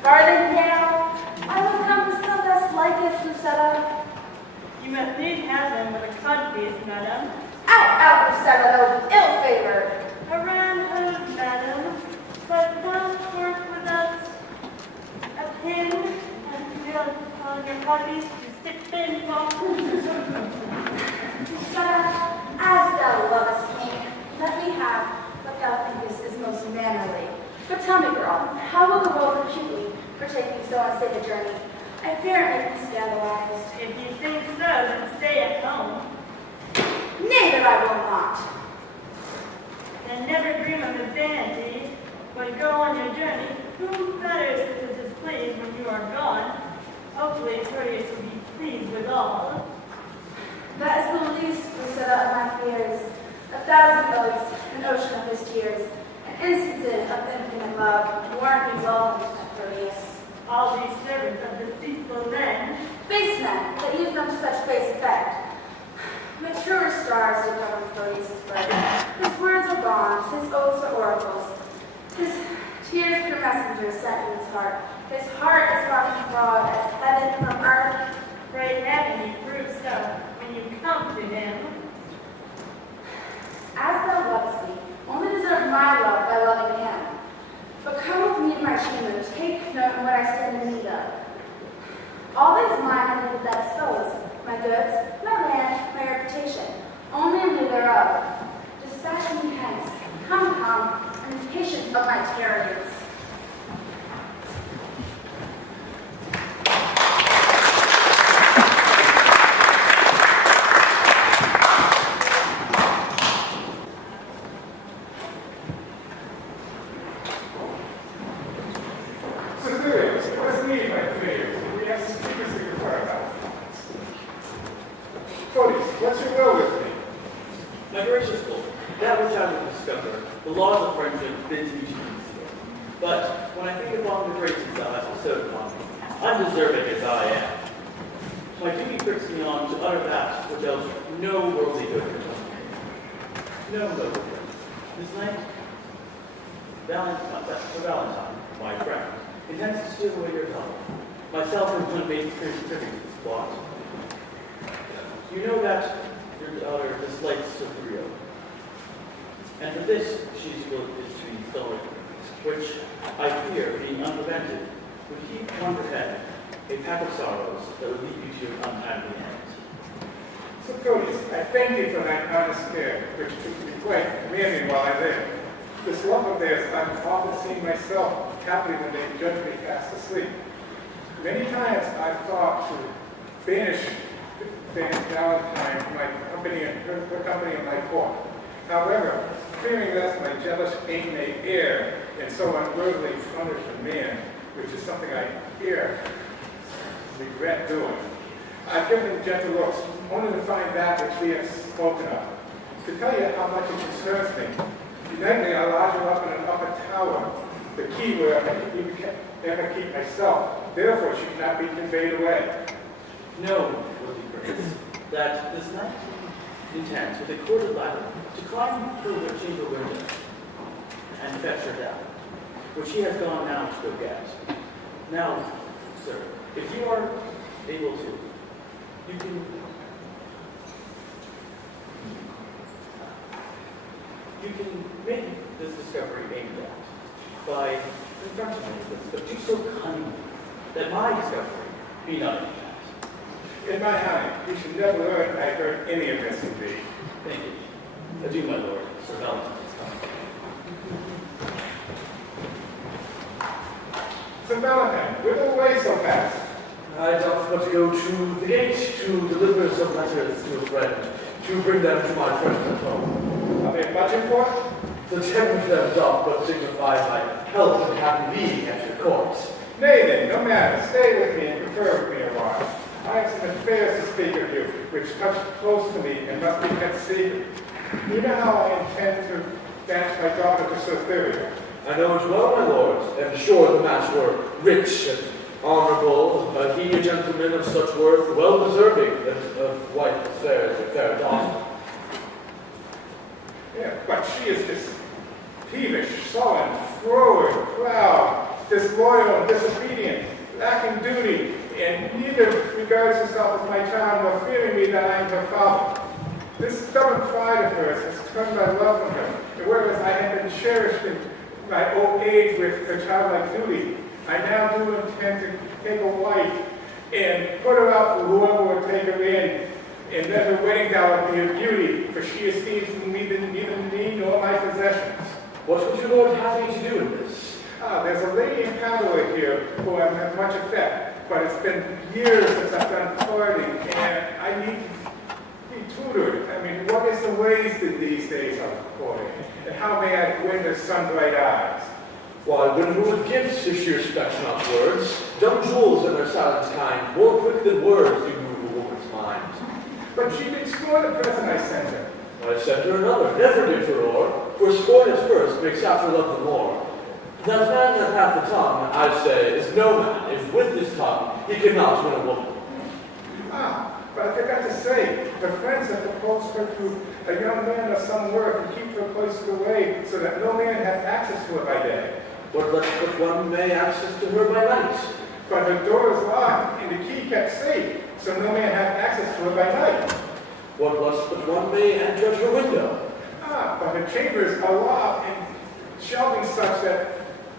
farthingale? I will compass thou best likest, Lucetta. You must needs have them with a codpiece, madam. Out, Lucetta, thou ill-favored. A round hose, madam, but don't work without a pin and drill on your codpiece to stick pins on. Lucetta, I thou thinkest is most mannerly. But tell me, girl, how will the world repute me for taking so unsafe a journey? I fear it may be scandalized. If you think so, then stay at home. Nay, that I will not. And never dream of the vanity, but go on your journey. Who better to displease when you are gone? Hopefully Proteus will be pleased with all. That is the least Lucilla of my fears. 1,000 oaths, an ocean of his tears, and instances of infinite love warrant me well at Proteus. All these servants of deceitful men. Base men that use them to such base effect. But truer stars do govern Proteus' birth. His words are bonds, his oaths are oracles. His tears pure messengers sent in his heart. His heart is far from fraud as heaven from earth. Pray heaven he proves so when you come to him. As thou lovest me, only deserve my love by loving him. But come with me to my chamber, take note of what I stand in need of. All that is mine I leave at thy disposal, my goods, my land, my reputation, only in lieu thereof. Dispatch me hence, come, I'm impatient of my tarriance. What's your will with me? My gracious Lord, that which I will discover, the laws of friendship bids me to conceal. But when I think upon the graces thou hast bestowed upon me, undeserving as I am, my duty pricks me on to utter that which else no worldly good can come to. No noble good. This night, Valentine, my friend, intends to steal away your daughter. Myself and one made privy to this plot. You know that your daughter dislikes Sophia, and for this she is to be stolen, which I fear, being unprevented, would heap on your head a pack of sorrows that would lead you to an untimely end. Sir Proteus, I thank thee for thine honest care, which took me quite near me while I lived. This love of theirs I've often seen myself happily when they judge me fast asleep. Many times I've thought to banish Valentine from my company and her company in my court. However, fearing lest my jealous aim may err and so unworthily punish a man, which is something I regret doing, I've given gentle looks, only to find that which we have spoken of. To tell you how much it concerns me, nightly I lodge her up in an upper tower, the key where I can never keep myself. Therefore, she cannot be conveyed away. No, worthy Grace, that this knight intends with a corded ladder to climb through her chamber window and fetch her down, which he has gone now to go get. Now, sir, if you are able to, you can make this discovery aimed at by confronting me with this, but do so cunningly that my discovery be not aimed at. In my honor, you should never learn I heard any of this from thee. Thank you. Adieu, my lord. Sir Valentine is coming. Sir Valentine, whither away so fast? I doth but go to the gate to deliver some letters to a friend, to bring them to my friends at home. Are they much import? To tempt them doth but signify my health and happy being at your court. Nay then, no matter. Stay with me and confer with me a while. I have some affairs to speak of you, which touch close to me and must be kept secret. You know how I intend to banish my daughter to Sophia. I know it well, my lord, and sure the match were rich and honorable, he a gentleman of such worth, well deserving of wife as fair as your fair daughter. Yeah, but she is just peevish, sullen, froward, proud, disloyal and disobedient, lacking duty, and neither regards herself as my child nor fearing me that I am her father. This stubborn pride of hers has turned my love from her, and whereas I have been cherished in my old age with her childlike duty, I now do intend to take a wife and put her out for whoever will take her in, and let her wedding dower be of beauty, for she esteems neither me nor my possessions. What would your lord have me to do in this? There's a lady in Padua here who I have much affect, but it's been years since I've done courting, and I need to be tutored. I mean, what is the ways these days of courting? And how may I win their sun-bright eyes? Why, when with gifts if she respects not words, dumb jewels in their silence kind, more quick than words do move a woman's mind. But she did scorn the present I sent her. I sent her another, never did furore, for scorn at first makes after love the more. That man that hath the tongue, I say, is no man, if with his tongue he cannot win a woman. But I forgot to say, her friends have proposed her to a young man of some worth and keep her cloistered away so that no man hath access to her by day. But one may access to her by night. But her door is locked and the key kept safe, so no man hath access to her by night. What less but one may enter at her window? But her chambers are locked and shelving such that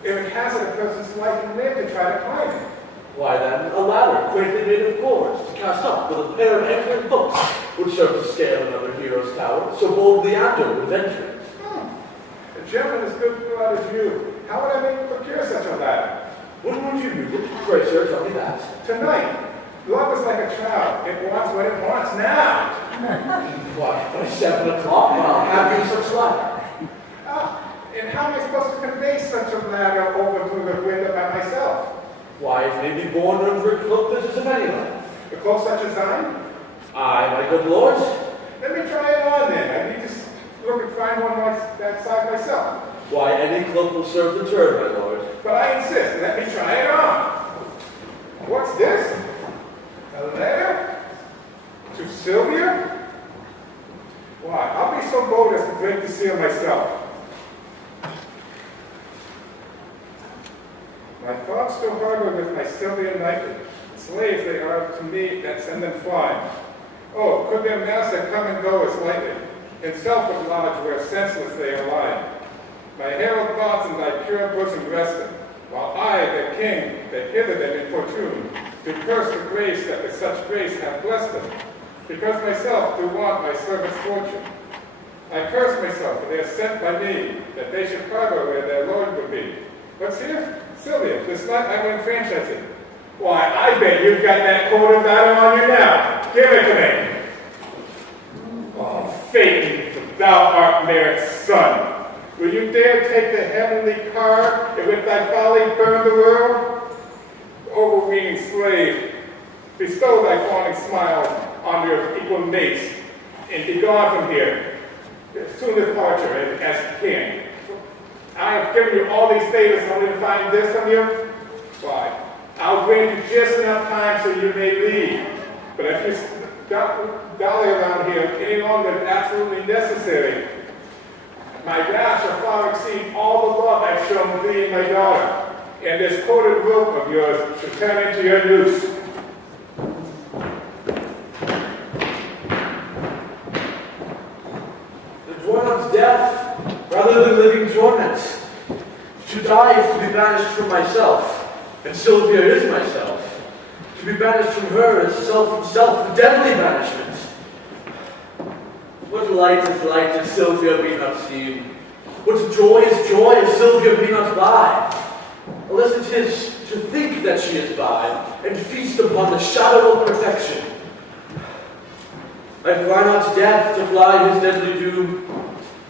it would hazard a person's life and limb to try to climb it. Why then, a ladder quaintly made of cords, to cast up with a pair of anchored hooks, would serve to scale another hero's tower, so boldly Ando would venture it. A gentleman as good blood as you, how would I make procure such a ladder? When would you use it? Pray, sir, tell me that. Tonight. Love is like a child. It wants what it wants now. Why, by 7 o'clock, I'll have you such ladder. And how am I supposed to convey such a ladder over to the window by myself? Why, it may be borne under a cloak that is of any land. A cloak such as thine? Aye, my good lords. Let me try it on then. I need to look and find one like that size myself. Why, any cloak will serve the turn, my lord. But I insist. Let me try it on. What's this? A letter? To Sylvia? Why, I'll be so bold as to break the seal myself. My thoughts still harbor with my Sylvian knighthood. Slaves they are to me that send them flying. Oh, could their master come and go as lightly, himself would lodge where senseless they are lying. My herald thoughts in thy pure bosom rested, while I, their king, that hither them importune, do curse the grace that with such grace hath blessed them, because myself do want my servants' fortune. I curse myself, for they are sent by me, that they should harbor where their lord would be. What's here? Sylvia, this night I will enfranchise it. Why, I bet you've got that coat of battle on you now. Give it to me. Oh, Phaeton, for thou art Merit's son. Will you dare take the heavenly car and with thy folly burn the world? Overweening slave, bestow thy fawning smile on your equal mates, and be gone from here. Soon departure as king. I have given you all these favors only to find this from you? Why, I'll grant you just enough time so you may leave. But if you dolly around here any longer than absolutely necessary, my wrath shall far exceed all the love I've shown thee and my daughter, and this coated rope of yours shall turn into your noose. The torment's death, rather than living torments. To die is to be banished from myself, and Sylvia is myself. To be banished from her is self from self, the deadly banishment. What light is light if Sylvia be not seen? What joy is joy if Sylvia be not by? Unless it is to think that she is by, and feast upon the shadow of perfection. I fly not death to fly his deadly doom,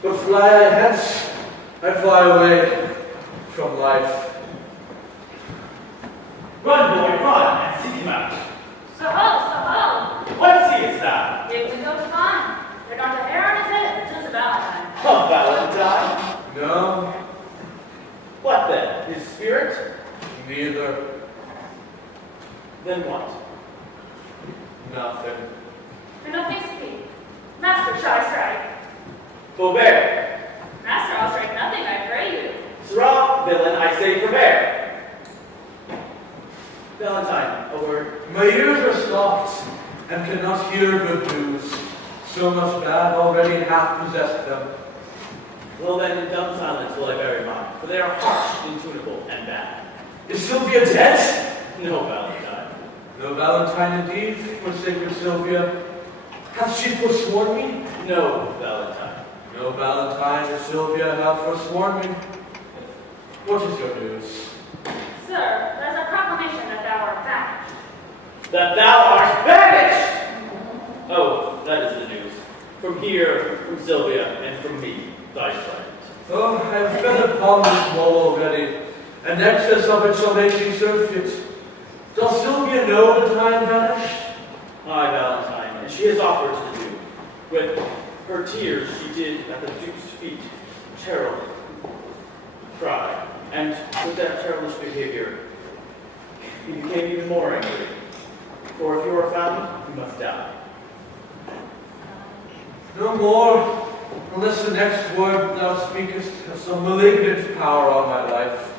but fly I hence, I fly away from life. Run, boy, run, and seek him out. So ho! What seest thou? Big window to find. There's not a hair on his head, it's just a Valentine. A Valentine? No, What then? his spirit? Neither. Then what? Nothing. For nothing speak. Master, shall I strike? Forbear. Master, I'll strike nothing, I pray you. Sirrah, villain, I say forbear. Valentine, a word. My ears are stopped, and cannot hear good news. So much bad already hath possessed them. Well then, in dumb silence will I bury mine, for they are harsh, intunable, and bad. Is Sylvia dead? No Valentine. No Valentine indeed, for sacred Sylvia. Hath she forsworn me? No Valentine. No Valentine or Sylvia have forsworn me. What is your news? Sir, there's a proclamation that thou art banished. That thou art banished! Oh, that is the news. From here, from Sylvia, and from me, thy friend. Oh, I have fed upon this wall already, and excess of it shall make me surfeit. Does Sylvia know that I am banished? Aye, Valentine, and she has offered to do. With her tears she did at the Duke's feet charitably cry, and with that childish behavior, he became even more angry. For if you are found, you must die. No more, unless the next word thou speakest has some malignant power on my life.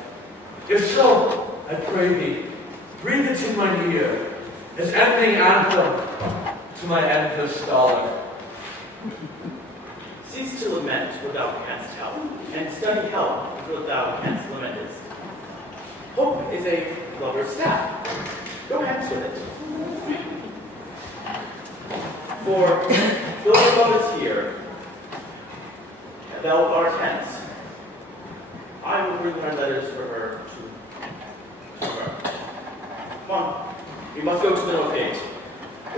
If so, I pray thee, breathe it in mine ear, as ending anthem to my endless dollar. Cease to lament what thou canst help, and study help what thou canst lamentest. Hope is a lover's staff. Go hence with it. For though love is here, and thou art hence, I will bring my letters for her to her. Come on, we must go to the North Gate,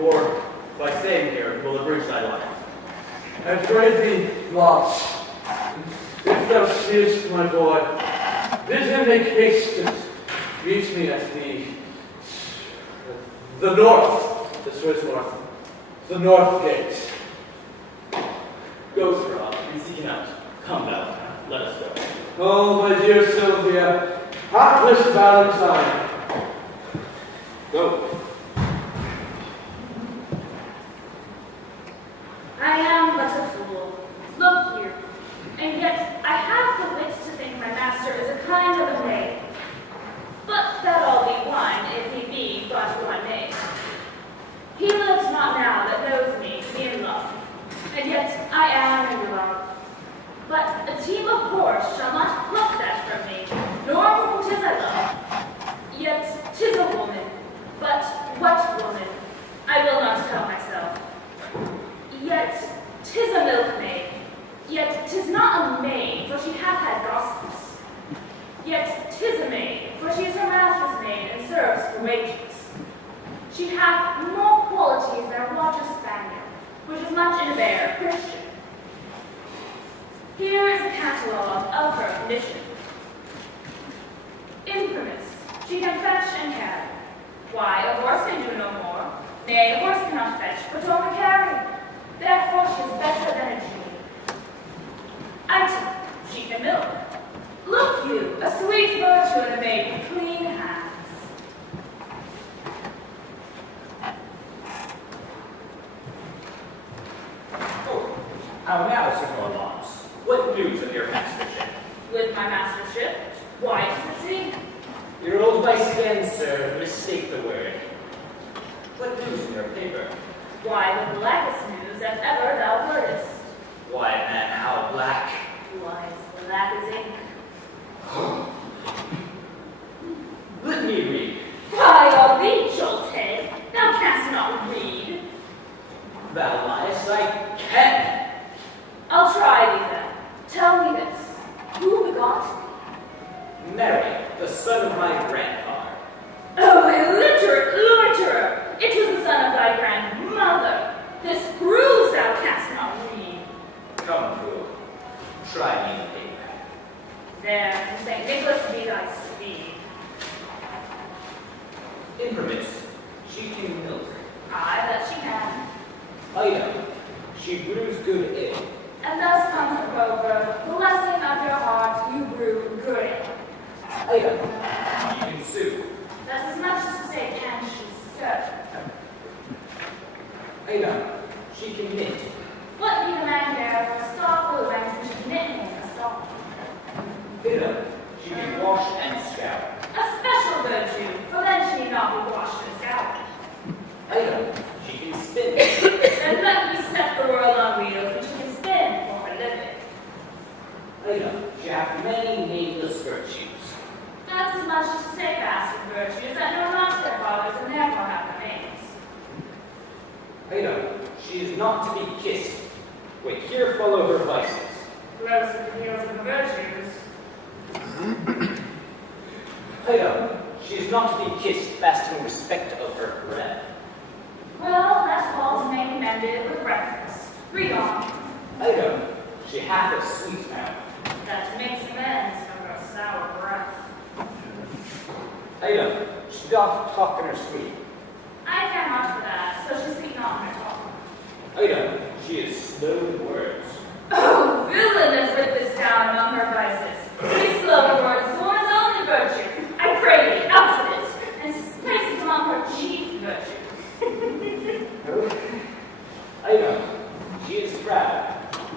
or by staying here, will abridge thy life. I pray thee, Lots, if thou seest my boy, bid him make haste and meet me at the north, the Swiss north, the North Gate. Go, Sir, and seek him out. Come, Valentine, let us go. Oh, my dear Sylvia, hapless Valentine. Go. I am but a fool. Look here. And yet I have the wit to think my master is a kind of a knave. But that all be one, if he be but one knave. He lives not now that knows me to be in love, and yet I am in love. But a team of horse shall not pluck that from me, nor whom 'tis I love. Yet 'tis a woman, but what woman? I will not tell myself. Yet 'tis a milkmaid, yet 'tis not a maid, for she hath had gossips. Yet 'tis a maid, for she is her master's maid and serves for wages. She hath more qualities than a Roger Spaniel, which is much in a bear Christian. Here is a catalogue of her condition. Imprimis, she can fetch and carry. Why, a horse can do no more. Nay, a horse cannot fetch, but only carry. Therefore she is better than a Jew. Item, she can milk. Look you, a sweet virtue in a maid with clean hands. Oh, how now, Sir Lawrence? What news of your mastership? With my mastership, why does it seem? Your old vice again, sir, mistake the word. What news in your paper? Why, the blackest news that ever thou heardest. Why, man, how black? Why, as black as ink. Let me read. Why, all thee, jolthead, thou canst not read. Thou liest, I can. I'll try thee then. Tell me this, who begot thee? Mary, the son of my grandfather. Oh, illiterate loiterer! It was the son of thy grandmother. This proves thou canst not read. Come, fool. Try me in the paper. There, to St. Nicholas be thy speed. Imprimis, she can milk. Aye, that she can. Item, she brews good ale. And thus comes the proverb, blessing of your heart, you brew good ale. Item, she can sue. That's as much as to say, can she sew? Item, she can knit. What need a man care for a stalk or length when she can knit him a stalk? Item, she can wash and scour. A special virtue, for then she need not be washed and scoured. Item, she can spin. Then let me set the world on wheels, which she can spin for her living. Item, she hath many needless virtues. That's as much as to say bastard virtues that know not their fathers and therefore have no names. Item, she is not to be kissed. Wait, here follow her vices. close at the heels of the virtues. Item, she is not to be kissed fast in respect of her breath. Well, that fault may be mended with breakfast. Read on. Item, she hath a sweet mouth. That makes amends for her sour breath. Item, she doth talk in her sleep. I care not for that, so she speak not her talk. Item, she is slow in words. Oh, villain has writ this down among her vices. These slow in words is woman's only virtue. I pray thee, out of it, and place it among her chief virtues. Item, she is proud.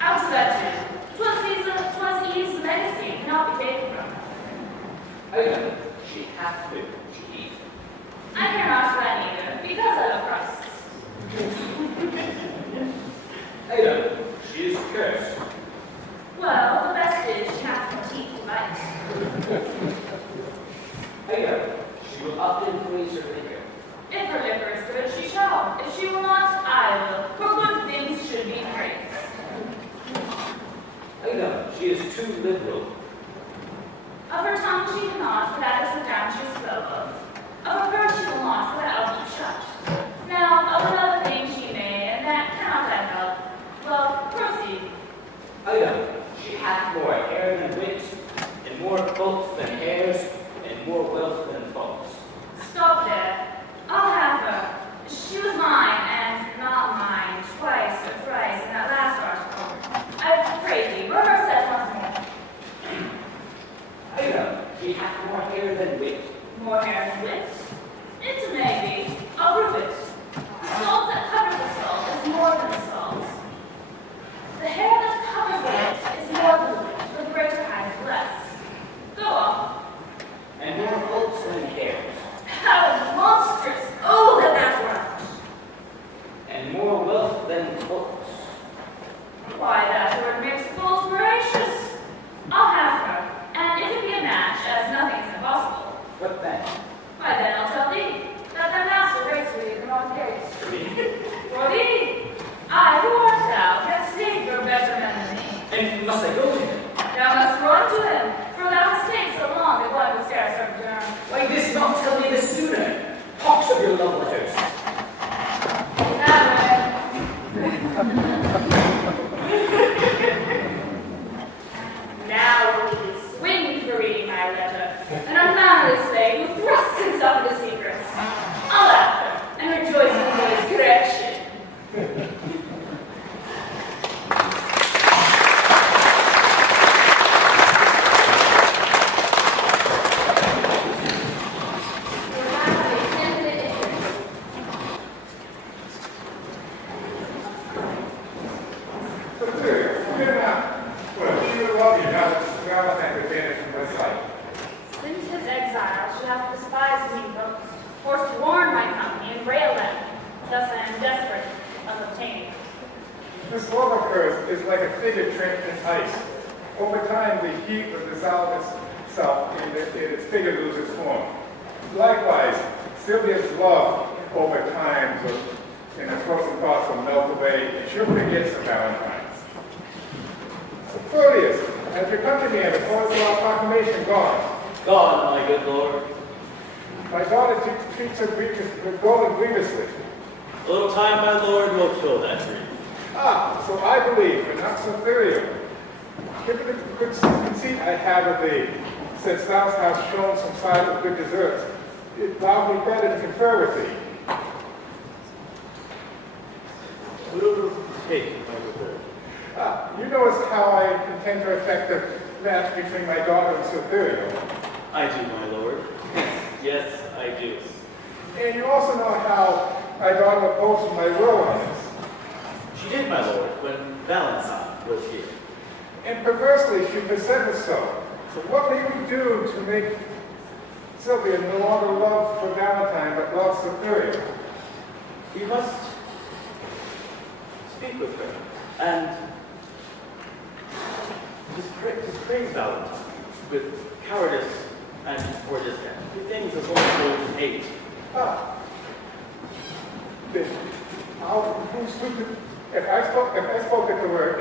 Out of that too. 'Twas Eve's legacy, cannot be taken from her. Item, she hath wit, she eat. I care not for that neither, because I love Christ. Item, she is cursed. Well, the best is she hath no teeth to bite. Item, she will often praise her liquor. If her liquor is good, she shall. If she will not, I will. For good things should be praised. Item, she is too liberal. Of her tongue she cannot, for that is the ground she is slow of. Of her purse she will not, for that I'll keep shut. Now, of another thing she may, and that cannot I help. Well, proceed. Item, she hath more hair than wit, and more faults than hairs, and more wealth than faults. Stop there. I'll have her. She was mine, and not mine, twice or thrice in that last article. I pray thee, were her set once more. Item, she hath more hair than wit. More hair than wit? It may be. I'll prove it. The salt that covers the salt is more than the salt. The hair that covers it is more than the wit, for the greater height is less. Go on. And more faults than hairs. How monstrous! Oh, that's right. And more wealth than faults. Why, that word makes fault voracious. I'll have her, and if it be a match, as nothing is impossible. What then? Why then I'll tell thee, that thy master waits for thee at the north gate. For thee? I, who art thou, canst state your better men than me. And must I go to him? Thou must run to him, for thou hast stayed so long that one would scarce return. Why this not tell me this sooner? Talks of your love letters. Now will he be swinged for reading my letter, an unmanly slave who thrusts himself into secrets. I'll laugh her, and rejoice in his correction. Since his exile, she hath despised me most, forsworn my company, and railed at me. Thus I am desperate of obtaining. This love of hers is like a figure trapped in ice. Over time, the heat will dissolve itself and its figure loses form. Likewise, Sylvia's love over time in the frozen thoughts will melt away and she'll forget some Valentine's. So Claudius, has your countryman opposed to our proclamation gone? Gone, my good lord. My daughter treats her going grievously. A little time, my lord, will kill that dream. Ah, so I believe, but not so thorough. Given the good conceit I have of thee, since thou hast shown some signs of good deserts, it thou be better to confer with thee. Will take, my good lord. Ah, you know as how I intend to effect a match between my daughter and Cytherea. I do, my lord. Yes, I do. And you also know how my daughter opposed my will on this. She did, my lord, when Valentine was here. And perversely, she persevered so. So what may we do to make Sylvia no longer love for Valentine, but love Cytherea? We must speak with her and dispraise Valentine with cowardice and or disdain. The things of woman holds in hate. Ah. Then, if I spoke to her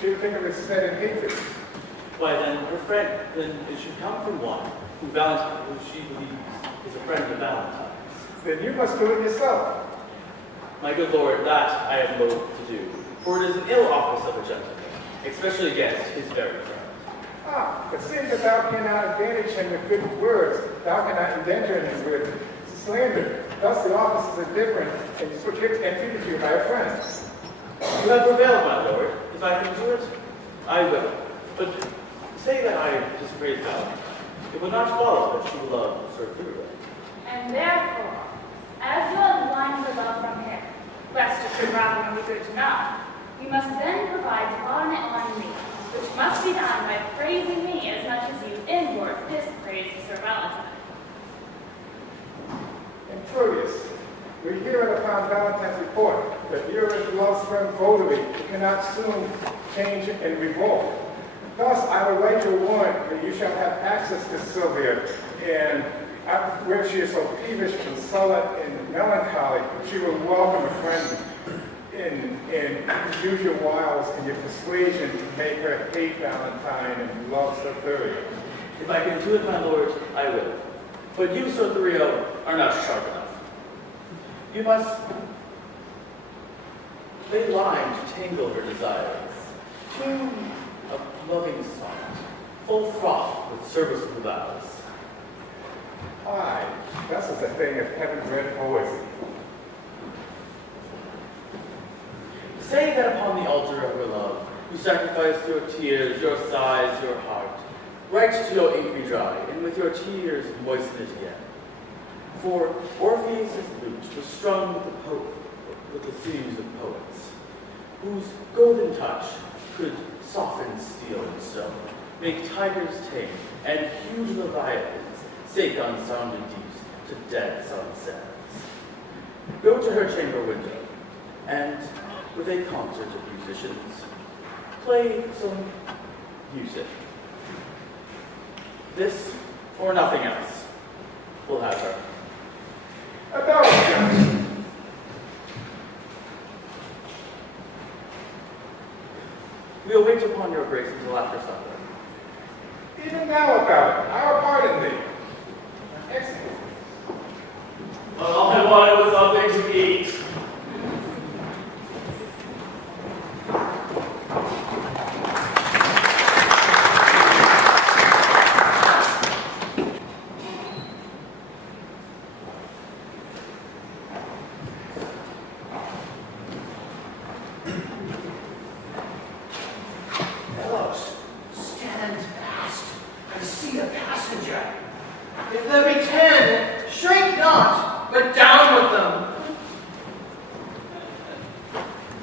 She would think of it set in hatred. Why then, it should come from one who she believes is a friend of Valentine's. Then you must do it yourself. My good lord, that I am loath to do, for it is an ill office of a gentleman, especially against his very friend. Ah, but seeing that thou cannot advantage him with good words, thou cannot endanger him with slander. Thus the offices are different, and treated to you by a friend. You have prevailed, my lord. If I can do it, I will. But say that I dispraise Valentine. It would not follow that she will love Sir Theodore. And therefore, as you have won the love from him, lest it should rather be good to know, you must then provide upon it on me, which must be done by praising me as much as you inward dispraise Sir Valentine. And Proteus, we hear it upon Valentine's report that your love's friend votary cannot soon change and revolt. Thus, I would like to warn that you shall have access to Sylvia, and where she is so peevish, insolent, and melancholy, she will welcome a friend and use your wiles and your persuasion to make her hate Valentine and love Sir Thurio. If I can do it, my lord, I will. But you, Sir Thurio, are not sharp enough. You must lay line to tangle her desires. Tune a loving sonnet, full froth with serviceable vows. Aye, thus is a thing of heaven-bred poesy. Say that upon the altar of her love, you sacrificed your tears, your sighs, your heart. Write to your ink be dry, and with your tears moisten it again. For Orpheus' lute was strung with the themes of poets, whose golden touch could soften steel and stone, make tigers tame, and huge leviathans sink on sounding deeps to dead sunsets. Go to her chamber window, and with a concert of musicians, play some music. This, or nothing else, will have her. We'll wait upon your grace until after supper. Even now about it, our pardon thee. Excellent. All I wanted was something to eat. Fellows, stand fast and see a passenger. If there be 10, shrink not, but down with them.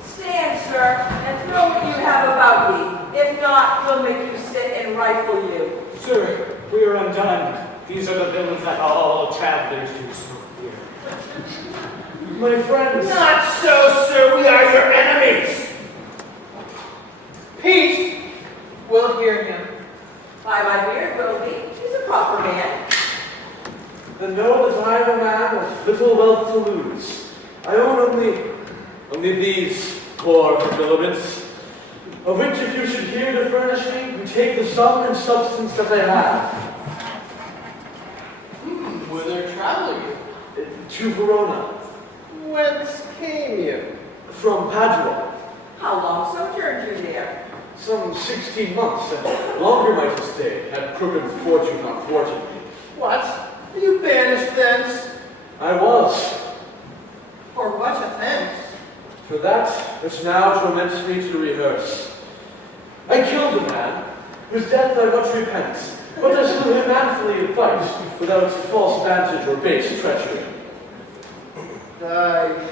Stand, sir, and throw what you have about ye. If not, we'll make you sit and rifle you. Sir, we are undone. These are the villains that all travelers do smoke here. My friends. Not so, sir. We are your enemies. Peace. We'll hear him. By my beard, will he? He's a proper man. Then know that I am a man with little wealth to lose. I own only these poor habiliments, of which if you should here to furnish me, you take the sum and substance that I have. Whither travel you? To Verona. Whence came you? From Padua. How long sojourned you there? Some 16 months, and longer might have stayed, had crooked fortune not thwarted me. What? You banished thence? I was. For what offense? For that which now torments me to rehearse. I killed a man, whose death I much repent, but I slew him manfully in fight, without false vantage or base treachery. Thy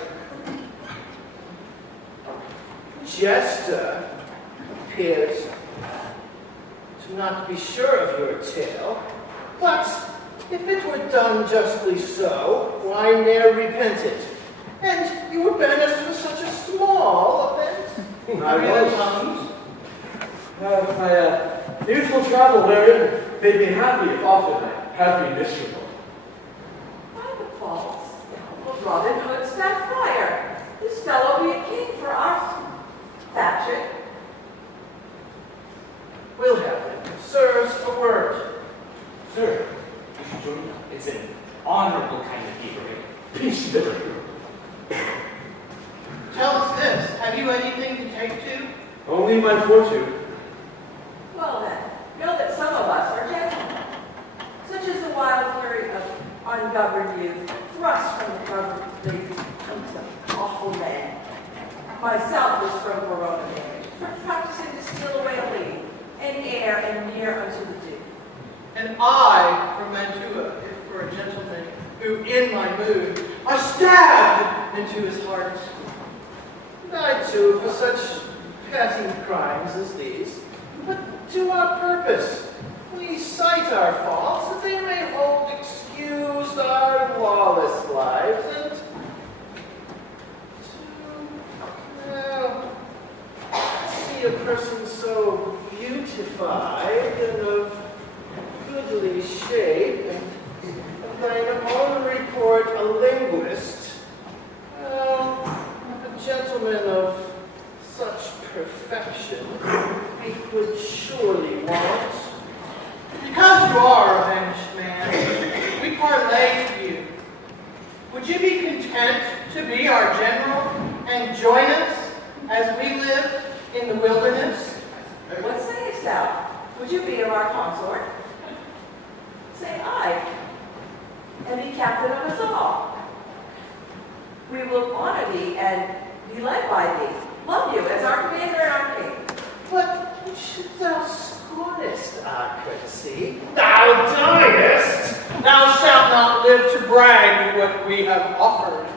jester appears to not be sure of your tale, but if it were done justly so, why ne'er repent it? And you were banished for such a small offense. I was. My youthful travel therein made me happy if often I have been miserable. By the false scalp of Robin Hood's sapphire. This fellow be a king for us. Thatch it. We'll have him. Sirs, a word. Sir, you should join us. It's an honorable kind of behavior. Peace, Billy. Tell us this, have you anything to take to? Only my fortune. Well then, know that some of us are gentlemen, such as the wild fury of ungoverned youth, thrust from the governed awful man. Myself was from Verona, Maine, practicing to steal away a lady, in air and near unto the dew. And I, from Mantua, if for a gentleman who, in my mood, I stabbed into his heart. And I too, for such petty crimes as these, but to our purpose. We cite our faults that they may hold excused our lawless lives, and see a person so beautified and of goodly shape, and of thine own report a linguist, a gentleman of such perfection we could surely want. Because you are a vanished man, we parley with you. Would you be content to be our general and join us as we live in the wilderness? What sayest thou? Would you be of our consort? Say aye, and be captain of us all. We will honor thee and be led by thee, love you as our commander and our king. But should thou scornest our courtesy, thou diest. Thou shalt not live to brag what we have offered.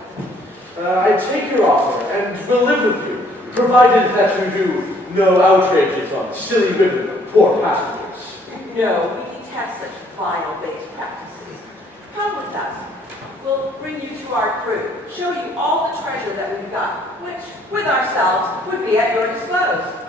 I take your offer and will live with you, provided that you do no outrages on silly women or poor passengers. No, we detest such vile base practices. Come with us. We'll bring you to our crew, show you all the treasure that we've got, which, with ourselves, would be at your disposal.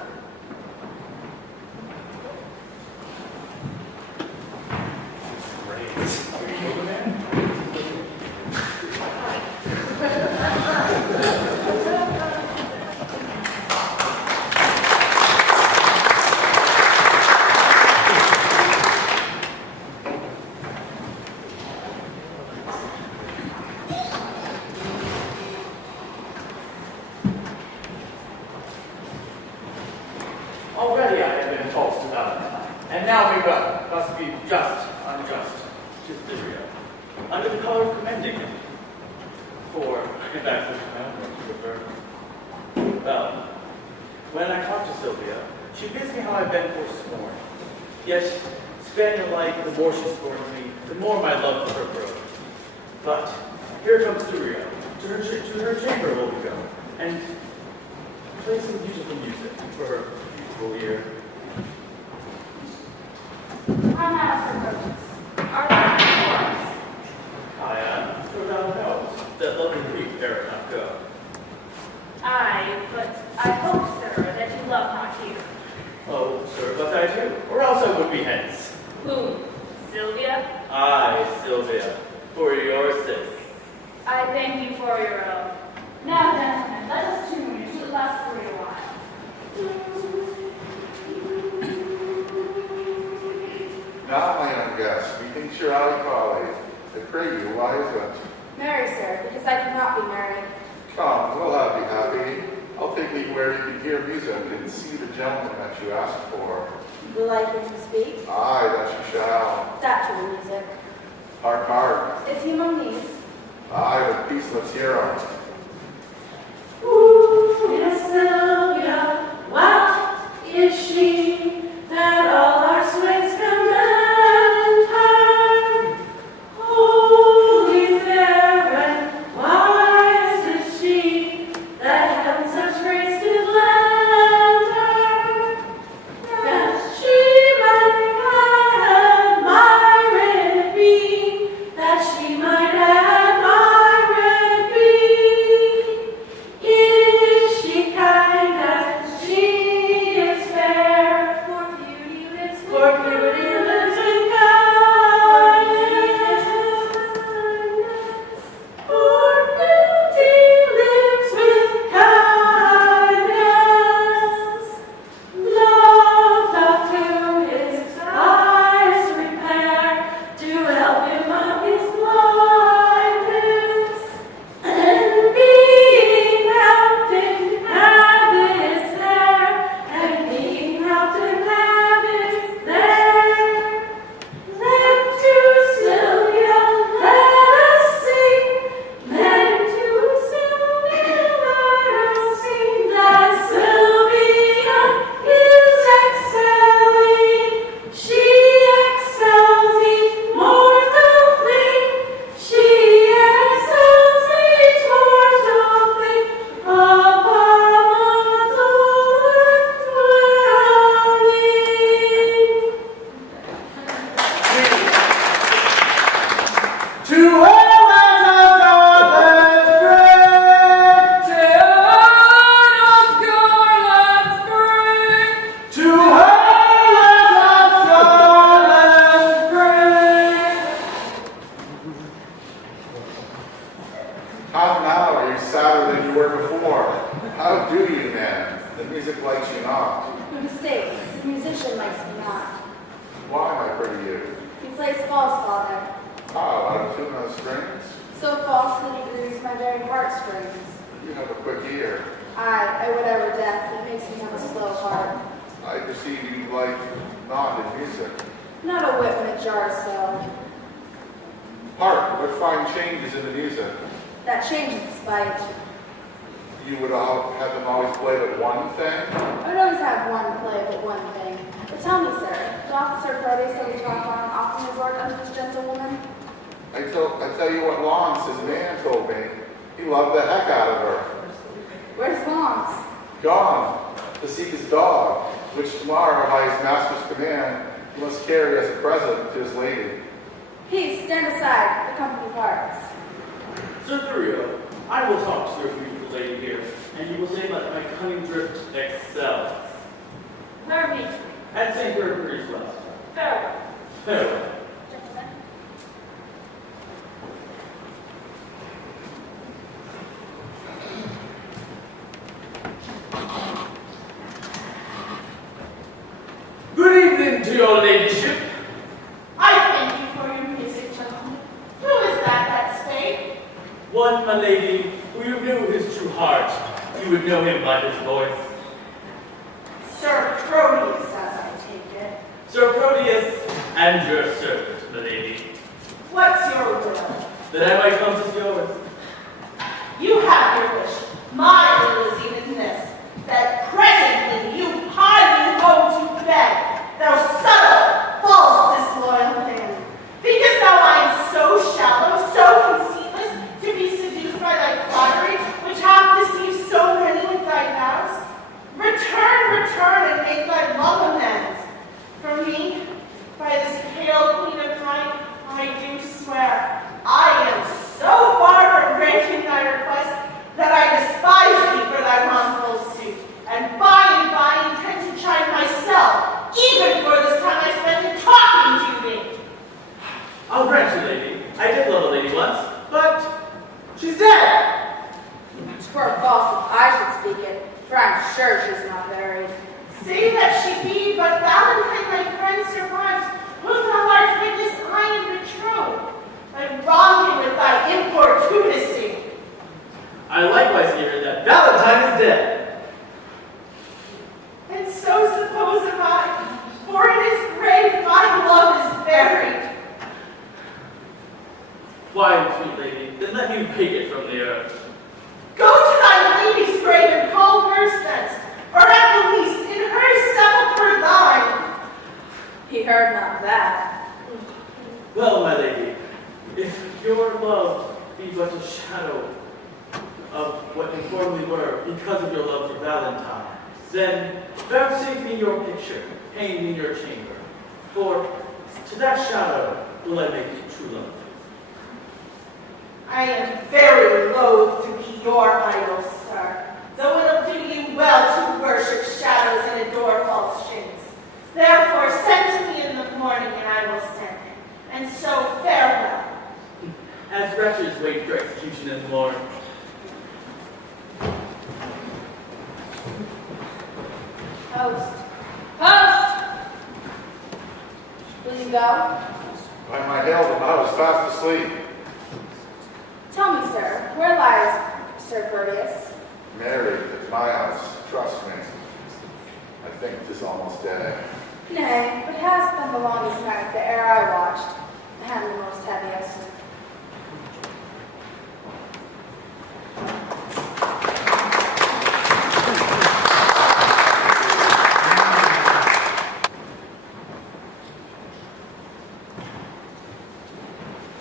Already I have been false to Valentine, and now we both must be just unjust to Sylvia, under the color of commending him. For, if that's what my own words prefer. Well, when I talk to Sylvia, she bids me how I've been forsworn. Yet, Spaniel like, the more she scorns me, the more my love for her grows. But, here comes Thurio. To her chamber will we go, and play some beautiful music for her beautiful ear. I'm not purpose. Are there any forms? I am, for thou knowest, that lovely Greek dare not go. Aye, but I hope, sir, that you love not here. Oh, sir, but I do, or else I would be hence. Who? Sylvia? Aye, Sylvia, for your sake. I thank you for your own. Now, gentlemen, let us tune you to the last for a while. Now, my young guest, methinks your alley collie. I pray you, why is it? Marry, sir, because I cannot be married. Come, we'll have you happy. I'll take thee where you can hear music and see the gentleman that you asked for. Will I hear him speak? Aye, that you shall. That to the music. Hark, hark. Is he among these? Aye, with peace, let's hear him. Miss Sylvia, what is she that all our sways command her? Holy, fair, and wise is she that heaven such grace did lend her, that she might admired be, that she might admired be. false, Father. Oh, out of tune those strings? So false that he grieves my very heartstrings. You have a quick ear. I would ever death, it makes me have a slow heart. I perceive you like not in music. Not a whit when it jars so. Hark, what fine changes in the music. That changes the spite. You would all have them always play but one thing? I would always have one play but one thing. But tell me, sir, doth Sir Proteus that we talk on often resort unto this gentlewoman? I tell you what Lawrence, his man, told me. He loved the heck out of her. Where's Lawrence? Gone to seek his dog, which tomorrow, by his master's command, he must carry as a present to his lady. Peace, stand aside, the company parts. Sir Thurio, I will talk to your beautiful lady here, and you will say that my cunning drift excels. Where meet we? At St. Gregory's Well. Farewell. Farewell. Gentlemen. Good evening to your ladyship. I thank you for your music, gentlemen. Who is that spake? One, my lady, who you knew his true heart. You would know him by his voice. Sir Proteus, as I take it. Sir Proteus and your servant, my lady, What's your will? that I might come to see yours. You have your wish. My will is even this, that presently you hie me home to bed, thou subtle, false, disloyal man. Thinkest thou I am so shallow, so conceitless, to be seduced by thy flattery, which hath deceived so many with thy vows? Return, and make thy love amends. For me, by this pale queen of night, I do swear, I am so far from granting thy request that I despise thee for thy wrongful suit, and by intend to chide myself, even for this time I spent in talking to thee. I'll grant you, lady. I did love a lady once, but she's dead. 'Twere false if I should speak it, for I'm sure she's not buried. Say that she be but Valentine, my friend survives, whom thou art witness I am betrothed. I wrong him with thy importunacy. I likewise hear that Valentine is dead. And so suppose am I, for in his grave my love is buried. Why, sweet lady, then let me pick it from the earth. Go to thy lady's grave and call her thence, or at the least in her sepulchre thine. He heard not that. Well, my lady, if your love be but a shadow of what you formerly were because of your love for Valentine, then vouchsafe me your picture, hanging in your chamber, for to that shadow will I make true love. I am very loath to be your idol, sir, though it'll do you well to worship shadows and adore false shades. Therefore, send to me in the morning, and I will send him. And so, farewell. As wretches wait for execution in the morn. Host. Host! Will you go? By my hail, the I was fast asleep. Tell me, sir, where lies Sir Proteus? Married at my house, trust me. I think 'tis almost dead. Nay, but has spent the longest night the ere I watched, and the most heaviest.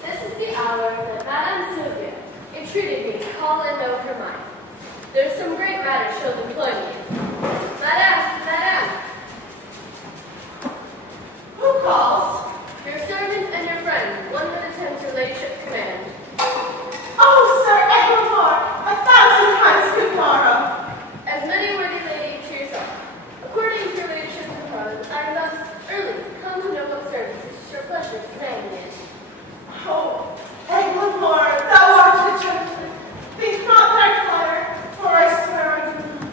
This is the hour that Madame Sylvia entreated me to call and know her mind. There's some great matter she'll employ me in. Madame! Who calls? Your servant and your friend, one that attends your ladyship's command. Oh, Sir Eglamour, 1,000 times good morrow. As many worthy lady to yourself. According to your ladyship's requirements, I am thus early come to know what service is your pleasure to command me in. Oh, Eglamour, thou art a gentleman. Think not that I flatter, for I swear I do not.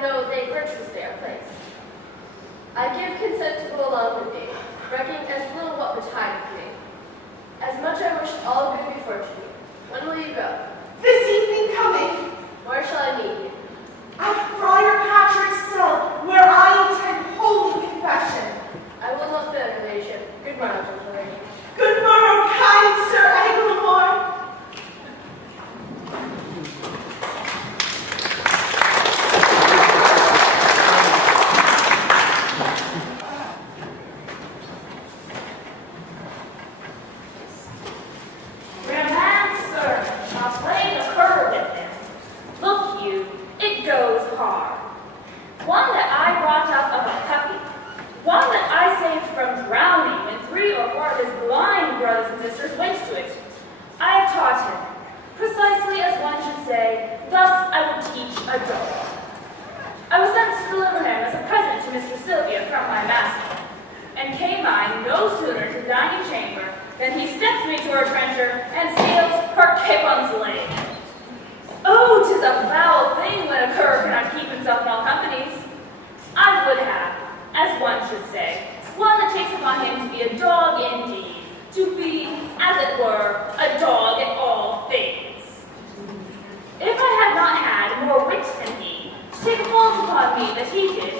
even though they purchased their place. I give consent to go along with thee, recking as little what betide with me. As much I wish all good be fortune. When will you go? This evening coming, Where shall I meet you? at Friar Patrick's cell, where I intend holy confession. I will not fail your ladyship. Good morrow, gentle lady. Good morrow, kind Sir Eglamour. Romancer, I'll play the cur with them. Look you, it goes hard. One that I brought up of a puppy. One that I saved from drowning when 3 or 4 of his blind brothers and sisters went to it. I have taught him, precisely as one should say, thus I would teach a dog. I was sent to deliver him as a present to Mr. Sylvia from my master, and came I no sooner to the dining chamber than he steps me to her trencher and steals her capons leg. Oh, 'tis a foul thing when a cur cannot keep himself in all companies. I would have, as one should say, one that takes upon him to be a dog indeed, to be, as it were, a dog in all things. If I had not had more wit than he, to take a fault upon me that he did,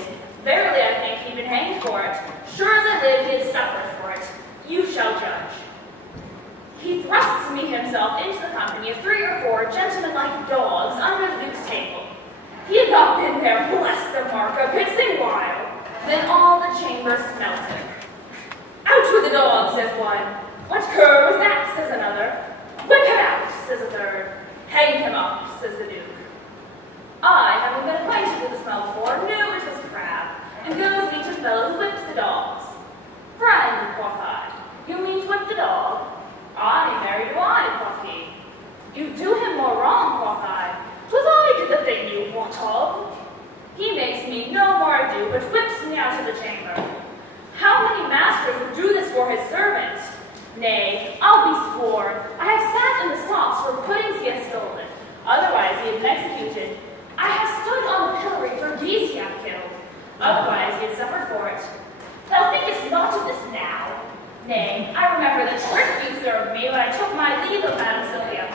verily I think he'd been hanged for it. Sure as I live, he'd suffer for it. You shall judge. He thrusts me himself into the company of 3 or 4 gentleman-like dogs under the Duke's table. He had not been there, bless the mark, a pissing while. Then all the chamber smelt him. Out with the dog, says one. What cur was that, says another. Whip him out, says a third. Hang him up, says the Duke. I, having been acquainted with the smell before, knew it was crab, and goes me to the fellow who whips the dogs. Friend, quoth I, you mean to whip the dog? Aye, marry do I, quoth he. You do him more wrong, quoth I. 'Twas I did the thing you wot of. He makes me no more ado, but whips me out of the chamber. How many masters would do this for his servant? Nay, I'll be sworn, I have sat in the slops for puddings he has stolen. Otherwise he had been executed. I have stood on the pillory for geese he hath killed. Otherwise he had suffered for it. Thou thinkest not of this now. Nay, I remember the trick you served me when I took my leave of Madam Sylvia.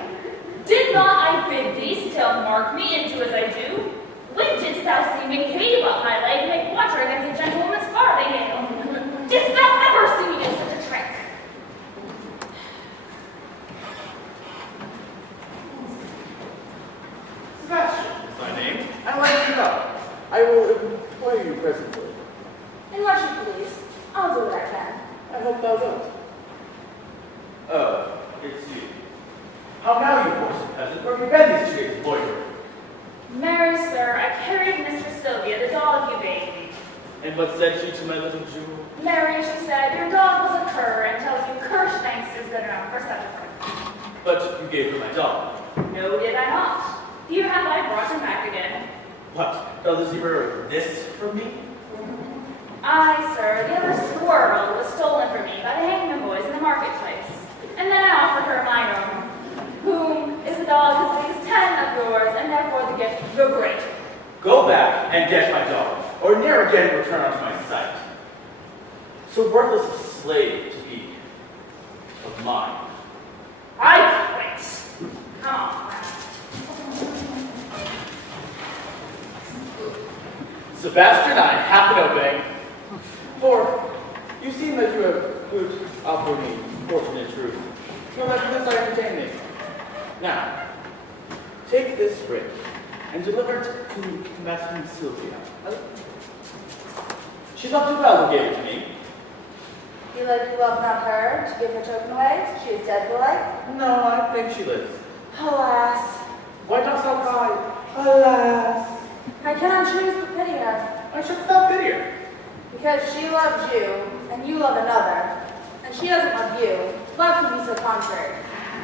Did not I bid thee still mark me and do as I do? When didst thou see me hate about my leg and make water against a gentlewoman's farthingale? Didst thou ever see me do such a trick? Sebastian is my name. I like you up. I will employ you presently. In what you please. I'll do what I can. I hope thou wilt. Oh, it's you. How now, you horse peasant? Where have you been these 2 days, loitering? Marry, sir, I carried Mistress Sylvia, the dog you bade me. And what said she to my little jewel? Mary, she said, your dog was a cur and tells you cur shanks is good enough for such a friend. But you gave her my dog. No, did I not? Here have I brought him back again. What? Does he hear this from me? Aye, sir, the other squirrel was stolen from me by the hangman boys in the marketplace. And then I offered her mine own, whom is a dog as big as 10 of yours, and therefore the gift the greater. Go back and get my dog, or ne'er again return unto my sight. So worthless a slave to be of mine. I quit. Come on. Sebastian, I have to obey. For you seem that you have good offer me fortune and truth. No, that for this I entertain thee. Now, take this ring and deliver it to Madam Sylvia. She loved you well who gave it to me. You like you love not her to give her token away? She is dead, belike? No, I think she lives. Alas. Why dost thou cry? Alas. I cannot choose but pity her. Why shouldst thou pity her? Because she loves you, and you love another. And she doesn't love you. Love can be so contrary.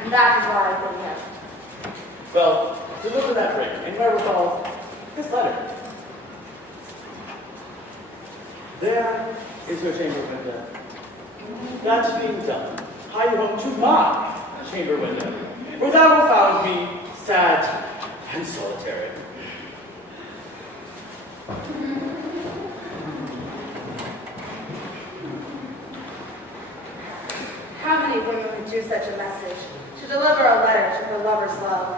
And that is why I pity her. Well, deliver that ring, and wherewithal this letter. There is her chamber window. That being done, hie you home to my chamber window, where thou wilt find me sad and solitary. How many women would do such a message? To deliver a letter to her lover's love.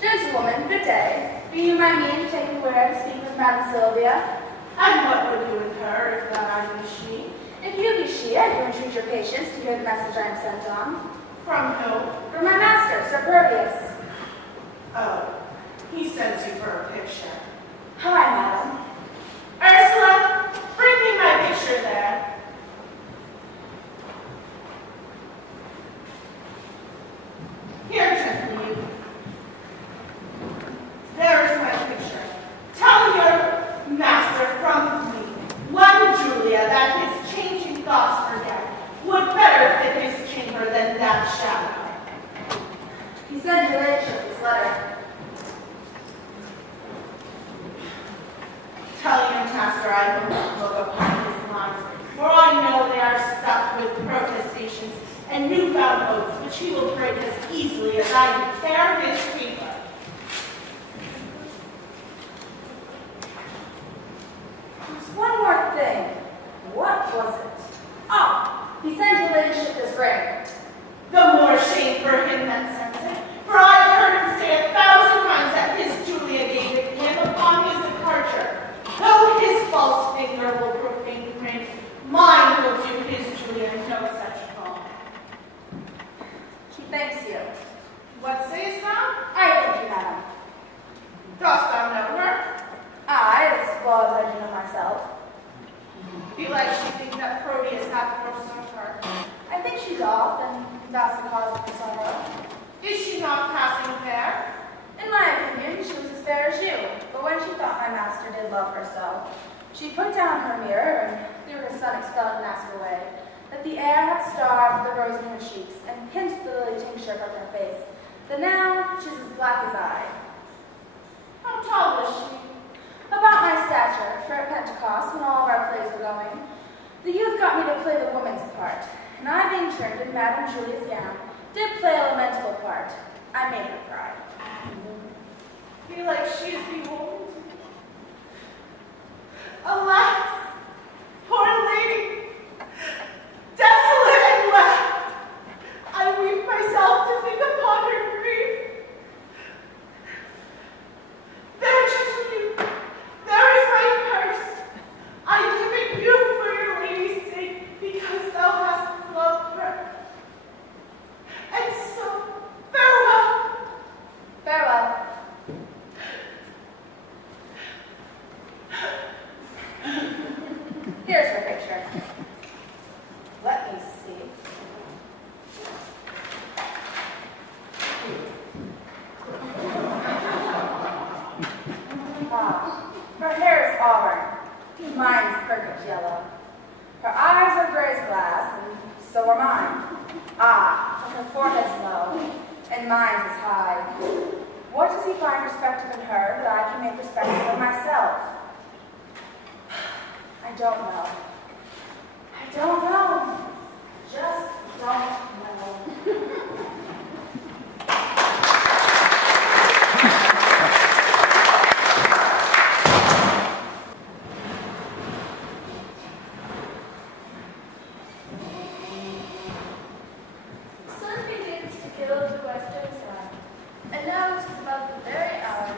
Gentlewoman, good day. Do you mind me taking where to speak with Madame Sylvia? And what would you with her, if that I be she? If you be she, I do entreat your patience to hear the message I am sent on. From who? From my master, Sir Proteus. Oh, he sends you for a picture. Hi, madam. Ursula, bring me my picture there. Here, gently, you. There is my picture. Tell your master from me, one Julia, that his changing thoughts forget, would better fit his chamber than that shadow. He sent your ladyship this letter. Tell your master I will not look upon his lines, for I know they are stuffed with protestations and newfound oaths, which he will break as easily as I tear his paper. There's one more thing. What was it? Oh, he sent your ladyship this ring. The more shame for him that sends it, for I have heard him say 1,000 times that his Julia gave it him upon his departure. Though his false finger will profane the ring, mine will do his Julia no such harm. She thanks you. What sayest thou? I thank you, madam. Dost thou know her? I, as well as I do know myself. Belike she thinks that Proteus hath forsook her. I think she doth, and that's the cause of her sorrow. Is she not passing fair? In my opinion, she was as fair as you, but when she thought my master did love her so, she put down her mirror and threw her sun expelled mask away, that the air had starved the rose in her cheeks, and pinched the lily tincture from her face, that now she's as black as I. How tall was she? About my stature, for at Pentecost, when all of our plays were going, the youth got me to play the woman's part, and I, being turned in Madame Julia's gown, did play a lamentable part. I made her cry. Belike she is beholden to me. Alas, poor lady, desolate and left, I weep myself to think upon her grief. There, you, there is my purse. I give it you for your lady's sake, because thou hast loved her. And so, farewell. Farewell. Here's her picture. Let me see. Ah, her hair is auburn. Mine's perfect yellow. Her eyes are gray as glass, and so are mine. Ah, but her forehead's low, and mine's is high. What does he find respective in her that I can make respectable in myself? I don't know. I don't know. Just don't know. The sun begins to gild the western sky, and now it is about the very hour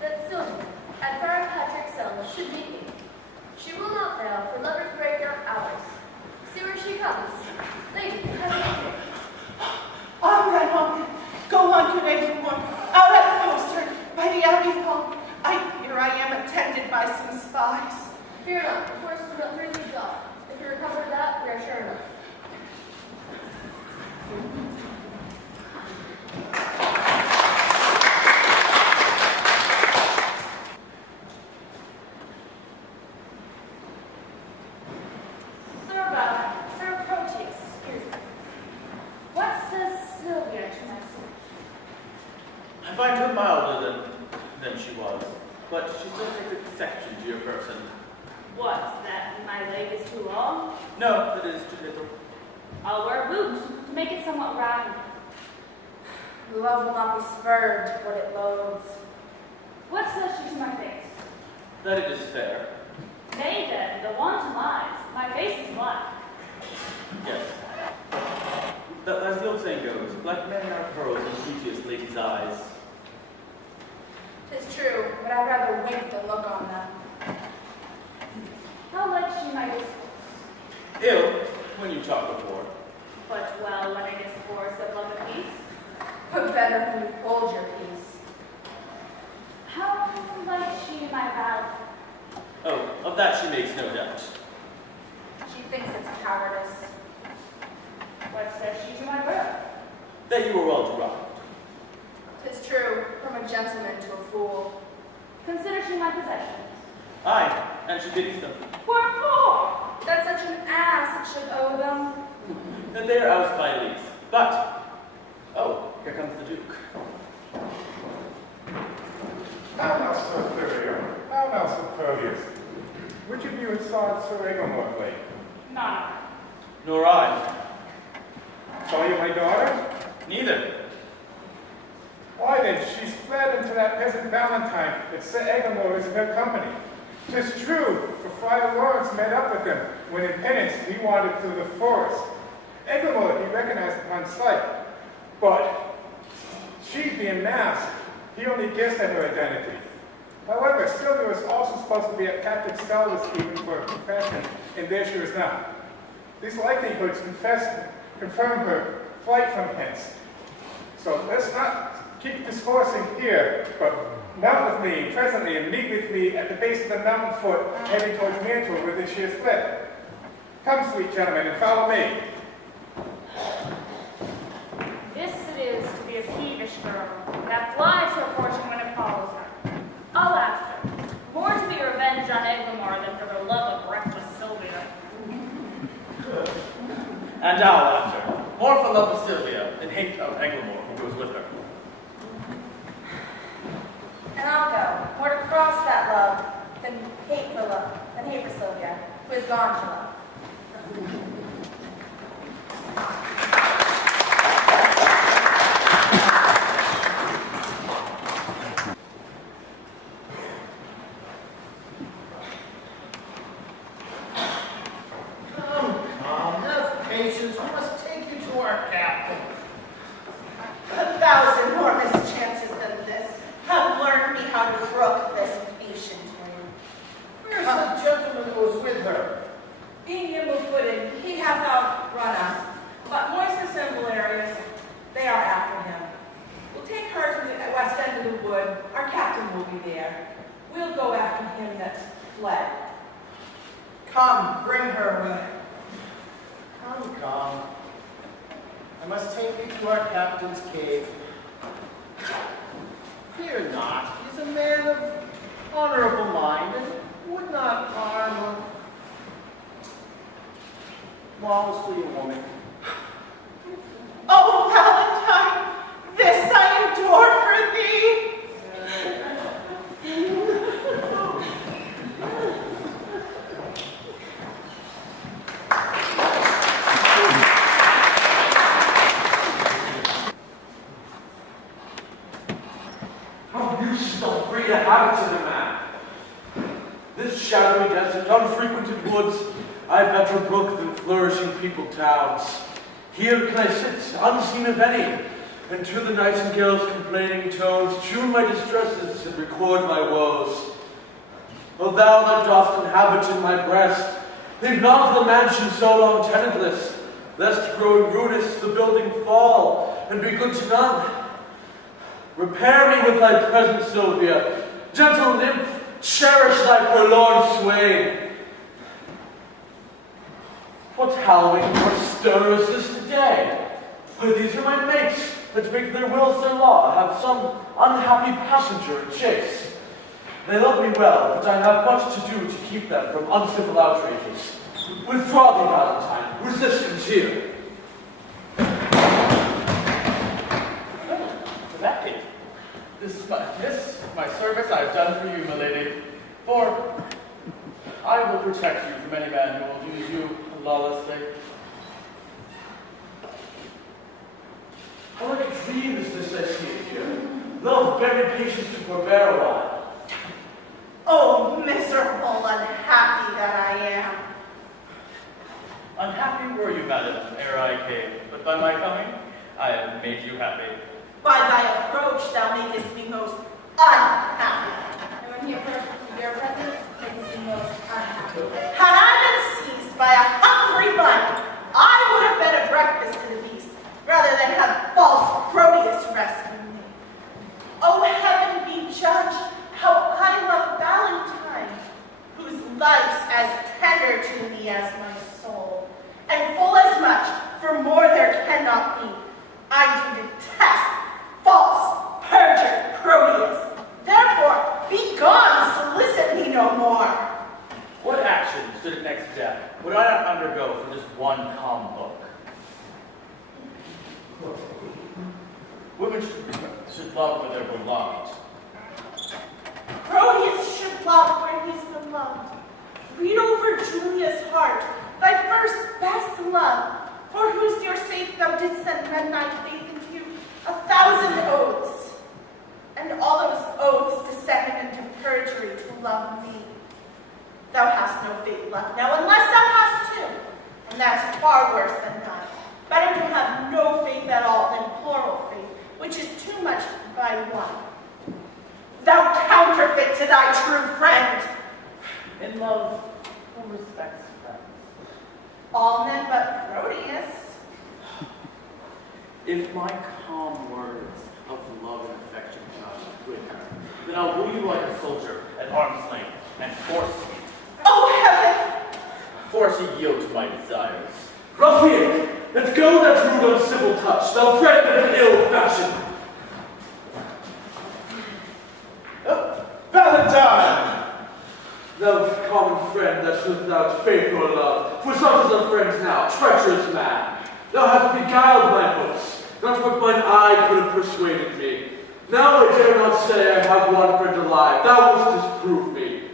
that Sylvia at Friar Patrick's cell should meet me. She will not fail, for lovers break not hours. See where she comes. Lady, have you here? On, go on to Edgeworth, out at the postern, by the abbey hall. Here I am attended by some spies. Fear not, the horse is not really gone. If you recover that, we are sure enough. Sir Proteus, excuse me. What says Sylvia to my suit? I find her milder than she was, but she still takes exception to your person. What's that? My leg is too long? No, that is too little. I'll wear boots to make it somewhat round. Love will not be spurred to what it loathes. What says she to my face? that it is fair. Nay then, the want lies. My face is black. Yes. As the old saying goes, black men are pearls in beauteous ladies' eyes. 'Tis true, but I'd rather wink than look on them. How like she my discourse? Ill, when you talk before. But well, when I discourse of love and peace. But better when you hold your peace. How like she my vow? Oh, of that she makes no doubt. She thinks it's cowardice. What says she to my birth? That you were well derived. 'Tis true, from a gentleman to a fool. Consider she my possessions. Aye, and she pities them. Wherefore? That such an ass should owe them. That they are ousted by lease. But, oh, here comes the Duke. How now, Sir Thurio? How now, Sir Proteus? Which of you has saw Sir Eglamour of late? None. Nor I. Saw you my daughter? Neither. Why then, she's fled into that peasant Valentine that Sir Eglamour is in her company. 'Tis true, for Friar Lawrence met up with him when in penance he wandered through the forest. Eglamour he recognized upon sight, but she being masked, he only guessed at her identity. However, Sylvia was also supposed to be at Patrick's cell this evening for a confession, and there she was not. These likelihoods confirm her flight from hence. So let's not keep discoursing here, but mount with me presently and meet with me at the base of the mountain foot, heading towards Mantua, whither she has fled. Come, sweet gentlemen, and follow me. This it is to be a peevish girl, that flies her fortune when it follows her. I'll ask her, more to be revenged on Eglamour than for her love of reckless Sylvia. And I'll after. More for love of Sylvia than hate of Eglamour who goes with her. And I'll go, more to cross that love than hate for Sylvia, who is gone to love. Come, have patience. We must take you to our captain. 1,000 more mischances than this have learned me how to brook this patient twain. Where's the gentleman who was with her? Being nimble-footed, he hath outrun us, but Moises and Valerius, they are after him. We'll take her to the west end of the wood. Our captain will be there. We'll go after him that's fled. Come, bring her away. Come, come. I must take you to our captain's cave. Fear not. He's a man of honorable mind and would not harm lawlessly a woman. Oh, Valentine, this I endure for thee. How used to free the habits of the man. This shadowy desert, unfrequented woods, I better brook than flourishing peopled towns. Here can I sit, unseen of any, and to the nightingale's complaining tones tune my distresses and record my woes. O thou that dost inhabit in my breast, leave not the mansion so long tenantless, lest growing ruinous the building fall, and be good to none. Repair me with thy presence, Sylvia. Gentle nymph, cherish thy forlorn swain. What hallowing or stir is this today? For these are my mates, that make their wills their law, have some unhappy passenger in chase. They love me well, but I have much to do to keep them from uncivil outrages. Withdraw thee, Valentine, resistance here. Exactly. This my service I have done for you, my lady. For I will protect you from any man who will use you lawlessly. How like a dream is this I see here? Love, bear me patience to forbear a while. Oh, Miss were you, madam, ere I came? But by my coming, I have made you happy. By thy approach, thou makest me most unhappy. And when he approached your presence, it was the most unhappy. Had I been seized by a hungry bunny, I would have been a breakfast to the beast, rather than have false Proteus rescue me. Oh, heaven be judge, how I love Valentine, whose life's as tender to me as my soul, and full as much, for more there cannot be. I do detest false, perjured Proteus. Therefore, be gone, solicit me no more. What action stood at next death would I not undergo for this one calm book? Women should love where they're beloved. Proteus should love where he's beloved. Read over Julia's heart, thy first best love, for whose dear sake thou didst send men thy faith into 1,000 oaths, and all those oaths descended into perjury to love me. Thou hast no faith left now, unless thou hast two, and that's far worse than none. Better to have no faith at all than plural faith, which is too much by one. Thou counterfeit to thy true friend. In love, who respects friends? All men but Proteus. If my calm words of love and affection cannot win her, then I'll woo you like a soldier at arm's length and force you. Oh, heaven! Force you yield to my desires. Ruffian, let go that rude uncivil touch, thou friend of an ill fashion. Valentine! Thou common friend that's without faith or love, for such as our friends now, treacherous man. Thou hast beguiled my hopes, not what mine eye could have persuaded me. Now I dare not say I have one friend alive, thou must disprove me.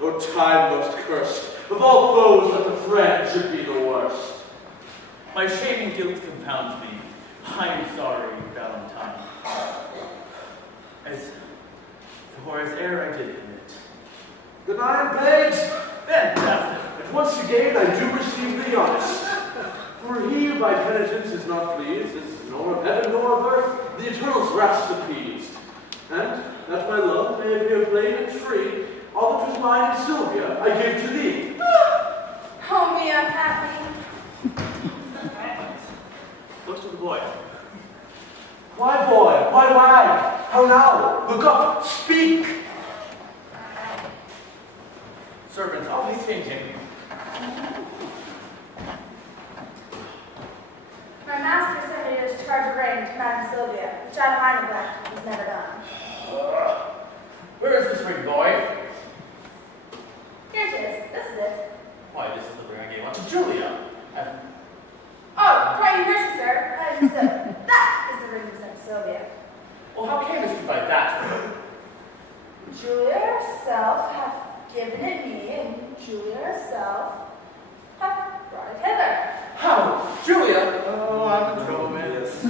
O time most cursed, of all foes that the friend should be the worst. My shame and guilt confounds me. I am sorry, Valentine. As ere I did commit. Then I am begged. Then death. And once again I do receive the honest. For he who by penitence is not pleased, is nor of heaven nor of earth, the eternal's wrath's appeased. And, that my love may appear plain and free, all that was mine in Sylvia I give to thee. Oh, me unhappy. Looks to the boy. Why, boy? Why wag? How now? Look up! Speak! Servants, I'll be fainting. My master sent me to discharge a ring to Madame Sylvia, which out of my neglect was never done. Where is this ring, boy? Here it is. This is it. Why, this is the ring I gave unto Julia. Oh, pray your mercy, sir. That is the ring you sent to Sylvia. Well, how camest you by that? Julia herself hath given it me, and Julia herself hath brought it hither. How? Julia? Oh, I'm in trouble, man. Yes.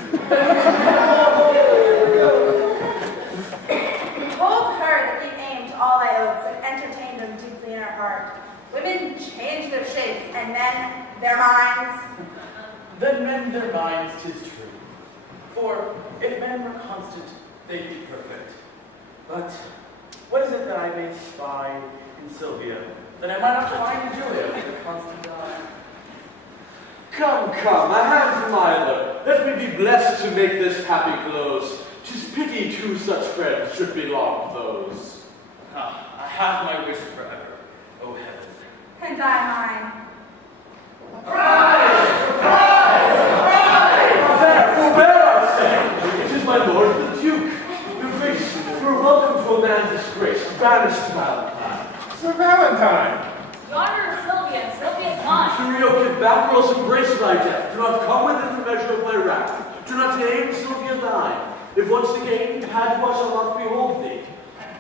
Behold her that gave aim to all thy oaths and entertained them deeply in her heart. Women change their shapes, and men their minds. Then men their minds, 'tis true. For if men were constant, they'd be perfect. But what is it that I may spy in Sylvia that I might not find in Julia with a constant eye? Come, come, a hand from either. Let me be blessed to make this happy close. 'Tis pity two such friends should be long foes. Ah, I have my wish forever, O heaven. And I mine. Surprise! Surprise! Surprise! There, forbear, I say. It is my lord the Duke. Your grace, you are welcome to a man disgraced, banished to Valentine. Sir Valentine! Yonder is Sylvia, and Sylvia's mine. Curio, give back or else embrace thy death. Do not come within the measure of my wrath. Do not name Sylvia thine. If once again Padua shall not behold thee.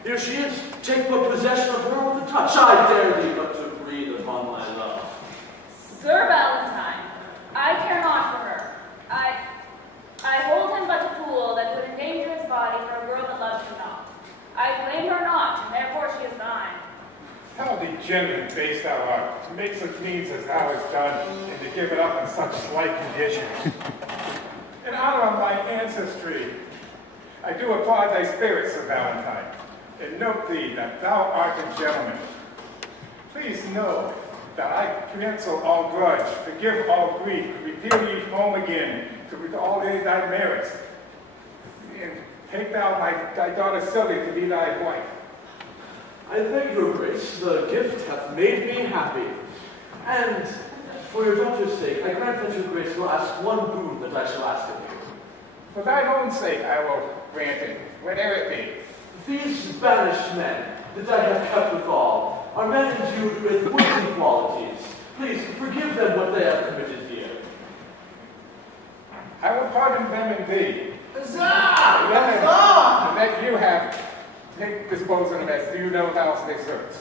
Here she is. Take but possession of her with a touch. I dare thee but to breathe upon my love. Sir Valentine, I care not for her. I hold him but a fool that would endanger his body for a girl that loves him not. I blame her not, and therefore she is thine. How degenerate base thou art, to make such means as thou hast done, and to give it up in such slight conditions. In honor of my ancestry, I do applaud thy spirit, Sir Valentine, and note thee that thou art a gentleman. Please know that I cancel all grudge, forgive all grief, repeal ye home again, with all thy merits, and take thou thy daughter Sylvia to be thy wife. I thank your grace, the gift hath made me happy. And for your daughter's sake, I grant that your grace will ask one boon that I shall ask of you. For thine own sake I will grant it, whatever it be. These banished men that I have kept withal are men endued with worthy qualities. Please forgive them what they have committed here. I will pardon them in thee. Huzzah! And that you have take dispose of them as you know thou they search.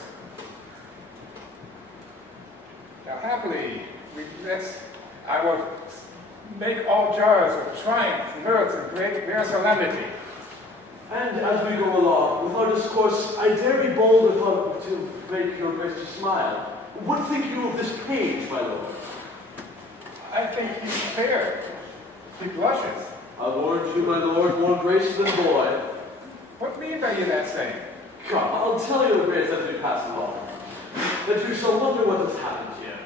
Now happily, I will make all jars of triumph, mirth, and great solemnity. And as we go along with our discourse, I dare be bold to make your grace to smile. What think you of this page, my lord? I think he's fair. He blushes. I warrant you, my lord, more grace than boy. What mean by you that saying? Come, I'll tell you, grace, as we pass along, that you shall wonder what has happened here.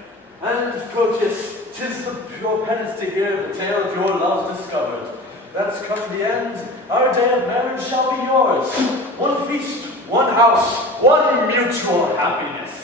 And, Proteus, 'tis your penance to hear the tale of your love discovered. That's come to the end. Our day of marriage shall be yours. One feast, one house, one mutual happiness.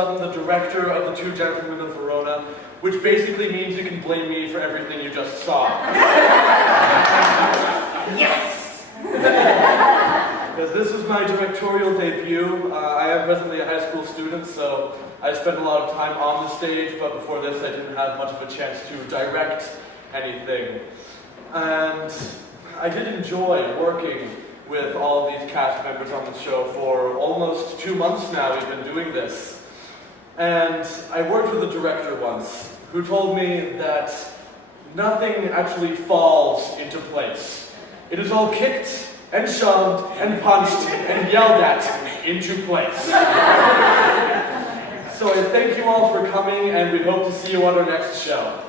The director of the Two Gentlemen of Verona, which basically means you can blame me for everything you just saw. Yes! Because this is my directorial debut. I am presently a high school student, so I spent a lot of time on the stage, but before this I didn't have much of a chance to direct anything. And I did enjoy working with all of these cast members on the show. For almost 2 months now we've been doing this. And I worked with a director once who told me that nothing actually falls into place. It is all kicked and shoved and punched and yelled at into place. So I thank you all for coming, and we hope to see you on our next show.